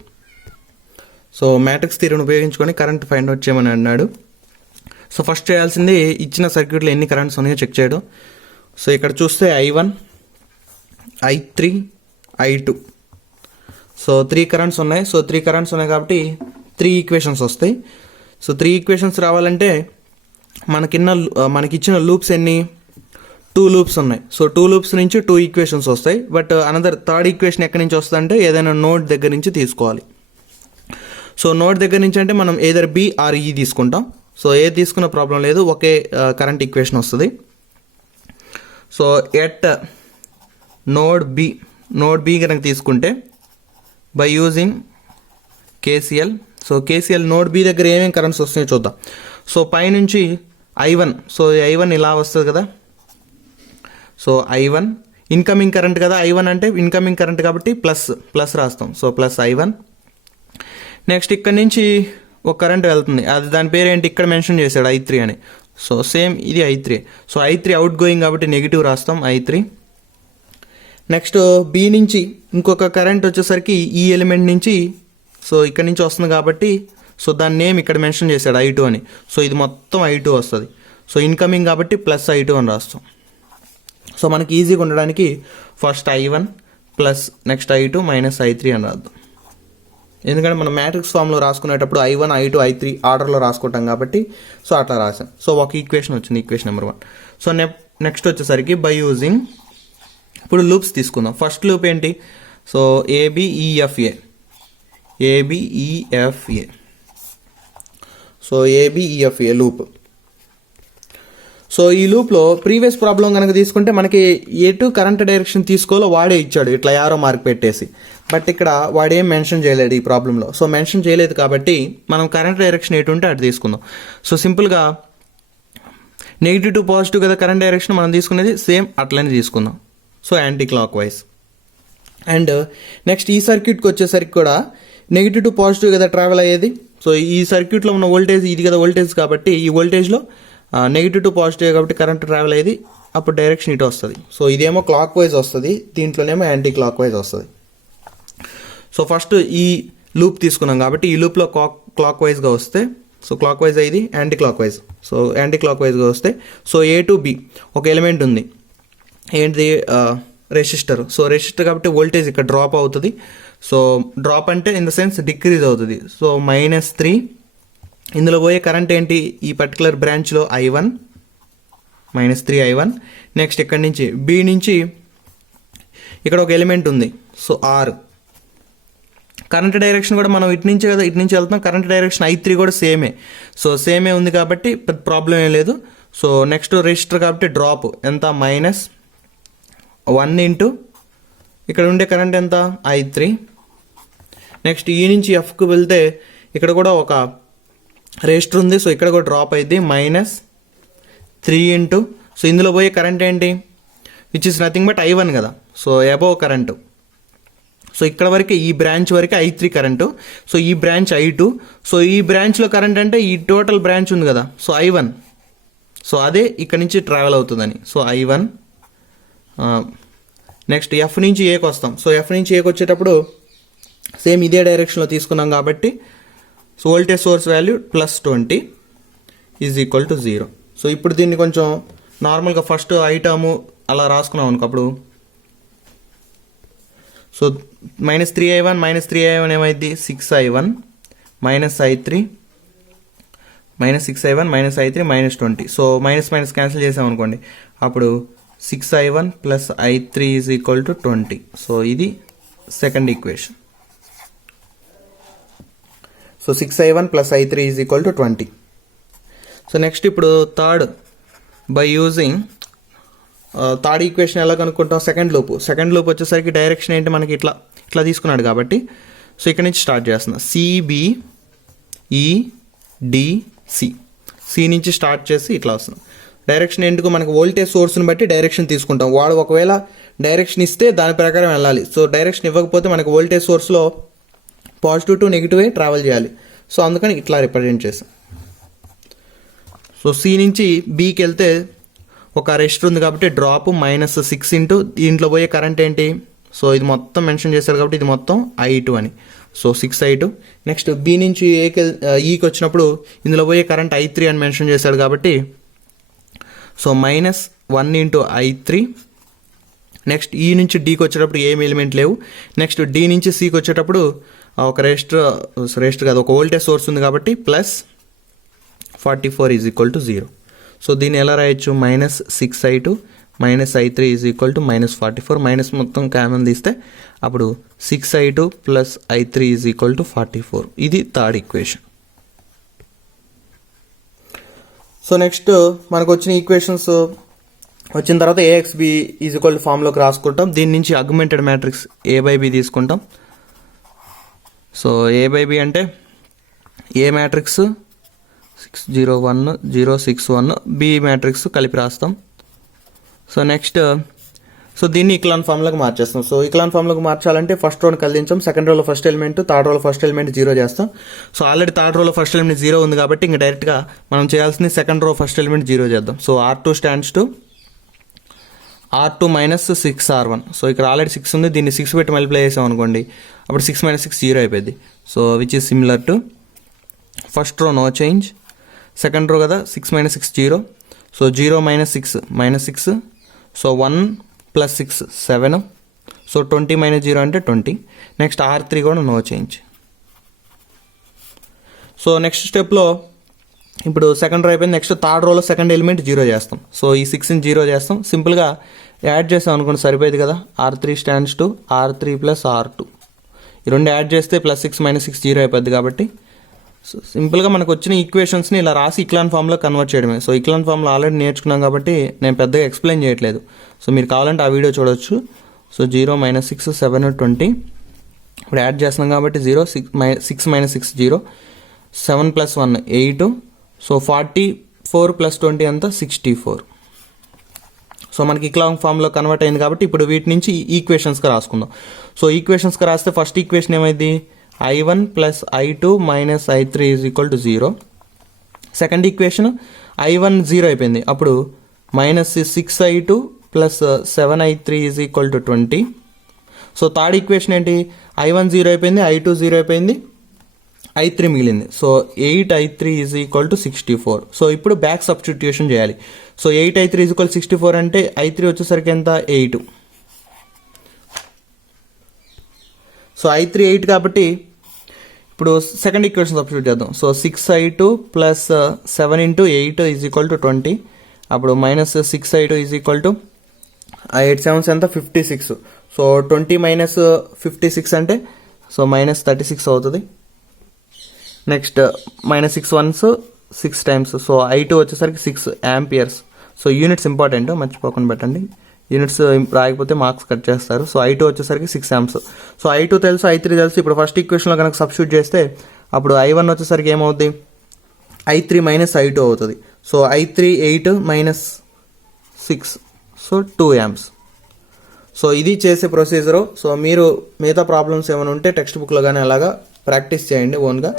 So matrix థియరీని ఉపయోగించుకొని current find out చేయమని అన్నాడు. So first చేయాల్సింది ఇచ్చిన సర్క్యూట్లో ఎన్ని కరెంట్స్ ఉన్నాయో చెక్ చేయడం. సో ఇక్కడ చూస్తే I1, I3, I2. So 3 currents ఉన్నాయి. సో 3 కరెంట్స్ ఉన్నాయి కాబట్టి 3 ఈక్వేషన్స్ వస్తాయి. సో 3 ఈక్వేషన్స్ రావాలంటే మనకిచ్చిన లూప్స్ ఎన్ని, 2 లూప్స్ ఉన్నాయి. సో 2 లూప్స్ నుంచి 2 ఈక్వేషన్స్ వస్తాయి. బట్ అనదర్ థర్డ్ ఈక్వేషన్ ఎక్కడి నుంచి వస్తుందంటే ఏదైనా నోడ్ దగ్గర నుంచి తీసుకోవాలి. సో నోడ్ దగ్గర నుంచి అంటే మనం ఏదర్ B ఆర్ E తీసుకుంటాం. సో ఏ తీసుకున్న ప్రాబ్లం లేదు, ఒకే కరెంట్ ఈక్వేషన్ వస్తుంది. సో ఎట్ నోడ్ బి కనుక తీసుకుంటే by using KCL. So KCL node B దగ్గర ఏమేమి కరెంట్స్ వస్తున్నాయో చూద్దాం. సో పైనుంచి I1, సో I1 ఇలా వస్తుంది కదా. సో I1 ఇన్కమింగ్ కరెంట్ కదా, I1 అంటే ఇన్కమింగ్ కరెంట్ కాబట్టి ప్లస్ రాస్తాం. So plus I1. నెక్స్ట్ ఇక్కడ నుంచి ఒక కరెంట్ వెళ్తుంది, అది దాని పేరు ఏంటి ఇక్కడ మెన్షన్ చేశాడు I3 అని. సో సేమ్ ఇది I3. So I3 out going కాబట్టి నెగిటివ్ రాస్తాం I3. నెక్స్ట్ బి నుంచి ఇంకొక కరెంట్ వచ్చేసరికి ఈ ఎలిమెంట్ నుంచి, సో ఇక్కడ నుంచి వస్తుంది కాబట్టి సో దాని నేమ్ ఇక్కడ మెన్షన్ చేశాడు I2 అని. సో ఇది మొత్తం I2 వస్తుంది. సో ఇన్కమింగ్ కాబట్టి ప్లస్ I2 అని రాస్తాం. సో మనకి ఈజీగా ఉండడానికి first I1 plus next I2 minus I3 అని రాద్దాం. ఎందుకంటే మనం మ్యాట్రిక్స్ ఫామ్లో రాసుకునేటప్పుడు I1, I2, I3 ఆర్డర్లో రాసుకుంటాం కాబట్టి సో అట్లా రాసాం. సో ఒక ఈక్వేషన్ వచ్చింది, ఈక్వేషన్ నెంబర్ 1. సో నెక్స్ట్ వచ్చేసరికి బై యూజింగ్, ఇప్పుడు లూప్స్ తీసుకుందాం. ఫస్ట్ లూప్ ఏంటి, so ABEFA. So ABEFA loop. So ఈ లూప్లో ప్రీవియస్ ప్రాబ్లం కనుక తీసుకుంటే మనకి ఎటు కరెంట్ డైరెక్షన్ తీసుకోవాలో వాడే ఇచ్చాడు ఇట్లా యారో మార్క్ పెట్టేసి. బట్ ఇక్కడ వాడేం మెన్షన్ చేయలేడు ఈ ప్రాబ్లంలో. సో మెన్షన్ చేయలేదు కాబట్టి మనం కరెంట్ డైరెక్షన్ ఎటు ఉంటే అటు తీసుకుందాం. సో సింపుల్గా నెగిటివ్ టు పాజిటివ్ కదా కరెంట్ డైరెక్షన్ మనం తీసుకునేది, సేమ్ అట్లనే తీసుకుందాం. So anti clock wise. And next ఈ సర్క్యూట్కి వచ్చేసరికి కూడా నెగిటివ్ టు పాజిటివ్ కదా ట్రావెల్ అయ్యేది. సో ఈ సర్క్యూట్లో ఉన్న వోల్టేజ్ ఇది కదా వోల్టేజ్, కాబట్టి ఈ వోల్టేజ్లో నెగిటివ్ టు పాజిటివ్ కాబట్టి కరెంట్ ట్రావెల్ అయ్యేది, అప్పుడు డైరెక్షన్ ఇటు వస్తుంది. సో ఇదేమో క్లాక్ వైజ్ వస్తుంది, దీంట్లోనేమో యాంటీ క్లాక్ వైజ్ వస్తుంది. సో ఫస్ట్ ఈ లూప్ తీసుకున్నాం కాబట్టి ఈ లూప్లో క్లాక్ వైజ్గా వస్తే, సో క్లాక్ వైజ్ అయ్యింది anti clock wise. So anti clock వైజ్గా వస్తే సో A టు B ఒక ఎలిమెంట్ ఉంది, ఏంటిది రెసిస్టర్. సో రెసిస్టర్ కాబట్టి వోల్టేజ్ ఇక్కడ డ్రాప్ అవుతుంది. సో డ్రాప్ అంటే ఇన్ ద సెన్స్ డిక్రీజ్ అవుతుంది. సో -3. ఇందులో పోయే కరెంట్ ఏంటి ఈ పర్టికులర్ బ్రాంచ్లో I1, -3 I1. నెక్స్ట్ ఇక్కడ నుంచి B నుంచి ఇక్కడ ఒక ఎలిమెంట్ ఉంది, సో R. కరెంట్ డైరెక్షన్ కూడా మనం ఇటు నుంచి కదా, ఇటు నుంచి వెళ్తున్నాం. కరెంట్ డైరెక్షన్ I3 కూడా సేమే. సో సేమే ఉంది కాబట్టి ప్రాబ్లం ఏం లేదు. సో నెక్స్ట్ రెసిస్టర్ కాబట్టి డ్రాప్ ఎంత, -1 ఇంటూ ఇక్కడ ఉండే కరెంట్ ఎంత I3. నెక్స్ట్ ఈ నుంచి Fకు వెళ్తే ఇక్కడ కూడా ఒక రెసిస్టర్ ఉంది. సో ఇక్కడ కూడా డ్రాప్ అయింది -3 ఇంటూ, సో ఇందులో పోయే కరెంట్ ఏంటి which is nothing but I1 కదా. So above current. సో ఇక్కడ వరకు ఈ బ్రాంచ్ వరకు I3 కరెంటు. సో ఈ బ్రాంచ్ I2. సో ఈ బ్రాంచ్లో కరెంట్ అంటే ఈ టోటల్ బ్రాంచ్ ఉంది కదా, సో I1. సో అదే ఇక్కడ నుంచి ట్రావెల్ అవుతుందని. So I1. నెక్స్ట్ F నుంచి Aకి వస్తాం. సో F నుంచి Aకి వచ్చేటప్పుడు సేమ్ ఇదే డైరెక్షన్లో తీసుకున్నాం కాబట్టి so voltage source value +20 = 0. So ఇప్పుడు దీన్ని కొంచెం నార్మల్గా ఫస్ట్ ఐటము అలా రాసుకున్నాం అనుకో, అప్పుడు సో -3i1 ఏమైంది 6i1 -i3 -6i1 -i3 -20. So minus cancel చేసాం అనుకోండి, అప్పుడు 6i1 + i3 = 20. సో ఇది second equation. So 6i1 + i3 = 20. So next ఇప్పుడు third by using third equation ఎలా కనుక్కుంటాం, సెకండ్ లూప్ వచ్చేసరికి డైరెక్షన్ ఏంటి మనకి ఇట్లా తీసుకున్నాడు కాబట్టి సో ఇక్కడ నుంచి స్టార్ట్ చేస్తున్నా, CBEDC, సి నుంచి స్టార్ట్ చేసి ఇట్లా వస్తుంది. డైరెక్షన్ ఎందుకు, మనకు వోల్టేజ్ సోర్స్ని బట్టి డైరెక్షన్ తీసుకుంటాం. వాడు ఒకవేళ డైరెక్షన్ ఇస్తే దాని ప్రకారం వెళ్ళాలి. సో డైరెక్షన్ ఇవ్వకపోతే మనకు వోల్టేజ్ సోర్స్లో పాజిటివ్ టు నెగిటివ్ ట్రావెల్ చేయాలి. సో అందుకని ఇట్లా రిప్రజెంట్ చేసాం. సో సి నుంచి బీకి వెళ్తే ఒక రెసిస్టర్ ఉంది కాబట్టి డ్రాప్ -6 ఇంటూ దీంట్లో పోయే కరెంట్ ఏంటి, సో ఇది మొత్తం మెన్షన్ చేశారు కాబట్టి ఇది మొత్తం I2 అని. So 6I2. నెక్స్ట్ బి నుంచి ఈకి వచ్చినప్పుడు ఇందులో పోయే కరెంట్ I3 అని మెన్షన్ చేశాడు కాబట్టి సో -1 ఇంటూ I3. నెక్స్ట్ ఈ నుంచి డీకి వచ్చేటప్పుడు ఏం ఎలిమెంట్ లేవు. నెక్స్ట్ డి నుంచి సికి వచ్చేటప్పుడు ఒక రెసిస్టర్ కాదు, ఒక వోల్టేజ్ సోర్స్ ఉంది కాబట్టి +44 = 0. సో దీన్ని ఎలా రాయొచ్చు, -6I2 -I3 = -44. మైనస్ మొత్తం కామన్ తీస్తే అప్పుడు 6I2 + I3 = 44. ఇది థర్డ్ ఈక్వేషన్. సో నెక్స్ట్ మనకు వచ్చిన ఈక్వేషన్స్ వచ్చిన తర్వాత AXB = ఫామ్లోకి రాసుకుంటాం. దీని నుంచి అగ్మెంటెడ్ మ్యాట్రిక్స్ A/B తీసుకుంటాం. సో A/B అంటే ఏ మ్యాట్రిక్స్ 6 0 1 0 6 1, బి మ్యాట్రిక్స్ కలిపి రాస్తాం. సో నెక్స్ట్ సో దీన్ని ఇక్లాన్ ఫామ్లోకి మార్చేస్తాం. సో ఇక్లాన్ ఫామ్లోకి మార్చాలంటే ఫస్ట్ రోని కదిలించాం, సెకండ్ రోలో ఫస్ట్ ఎలిమెంట్, థర్డ్ రోలో ఫస్ట్ ఎలిమెంట్ 0 చేస్తాం. సో ఆల్రెడీ థర్డ్ రోలో ఫస్ట్ ఎలిమెంట్ 0 ఉంది కాబట్టి ఇంకా డైరెక్ట్గా మనం చేయాల్సింది సెకండ్ రో ఫస్ట్ ఎలిమెంట్ 0 చేద్దాం. So R2 stands to R2 - 6R1. So ఇక్కడ ఆల్రెడీ 6 ఉంది, దీన్ని 6 పెట్టి మల్టిప్లై చేసాం అనుకోండి, అప్పుడు 6 - 6 0 అయిపోయింది. So which is similar to first row no change, second row కదా 6 - 6 0. సో 0 - 6 -6. సో 1 + 6 7. సో 20 - 0 అంటే 20. నెక్స్ట్ R3 కూడా నో చేంజ్. సో నెక్స్ట్ స్టెప్లో ఇప్పుడు సెకండ్ రో అయిపోయింది. నెక్స్ట్ థర్డ్ రోలో సెకండ్ ఎలిమెంట్ 0 చేస్తాం. సో ఈ 6ని 0 చేస్తాం. సింపుల్గా యాడ్ చేస్తాం అనుకోండి సరిపోయేది కదా. R3 stands to R3 + R2. ఈ రెండు యాడ్ చేస్తే +6 - 6 0 అయిపోద్ది కాబట్టి సో సింపుల్గా మనకు వచ్చిన ఈక్వేషన్స్ని ఇలా రాసి ఇక్లాన్ ఫామ్లో కన్వర్ట్ చేయడమే. సో ఇక్లాన్ ఫామ్లో ఆల్రెడీ నేర్చుకున్నాం కాబట్టి నేను పెద్దగా ఎక్స్ప్లెయిన్ చేయట్లేదు. సో మీరు కావాలంటే ఆ వీడియో చూడొచ్చు. సో 0 - 6 7 20. ఇప్పుడు యాడ్ చేస్తున్నాం కాబట్టి 0 6 - 6 0. 7 + 1 8. సో 44 + 20 అంతా 64. సో మనకి ఇక్లాన్ ఫామ్లో కన్వర్ట్ అయింది కాబట్టి ఇప్పుడు వీటి నుంచి ఈక్వేషన్స్గా రాసుకుందాం. సో ఈక్వేషన్స్గా రాస్తే ఫస్ట్ ఈక్వేషన్ ఏమైంది, I1 + I2 - I3 = 0. Second equation I1 0 అయిపోయింది, అప్పుడు -6I2 + 7I3 = 20. So third equation ఏంటి, I1 0 అయిపోయింది, I2 0 అయిపోయింది, I3 మిగిలింది. So 8I3 = 64. సో ఇప్పుడు బ్యాక్ సబ్స్టిట్యూషన్ చేయాలి. సో 8I3 = 64 అంటే I3 వచ్చేసరికి ఎంత 8. సో I3 8 కాబట్టి ఇప్పుడు సెకండ్ ఈక్వేషన్ సబ్స్టిట్యూట్ చేద్దాం. So 6I2 + 7 × 8 = 20. అప్పుడు -6I2 = 8 7 ఎంత 56. సో 20 - 56 అంటే సో -36 అవుతుంది. Next -6 1s 6 times. So I2 వచ్చేసరికి 6 amperes. సో యూనిట్స్ ఇంపార్టెంట్, మర్చిపోకుండా పెట్టండి. యూనిట్స్ రాయకపోతే మార్క్స్ కట్ చేస్తారు. సో I2 వచ్చేసరికి 6 amps. సో I2 తెలుసు, I3 తెలుసు. ఇప్పుడు ఫస్ట్ ఈక్వేషన్లో కనుక సబ్స్టిట్యూట్ చేస్తే అప్పుడు I1 వచ్చేసరికి ఏమవుద్ది, I3 - I2 అవుతుంది. So I3 8 - 6. So 2 amps. So ఇది చేసే ప్రొసీజరు. సో మీరు మిగతా ప్రాబ్లమ్స్ ఏమైనా ఉంటే టెక్స్ట్ బుక్లో కానీ అలాగా ప్రాక్టీస్ చేయండి ఓన్గా.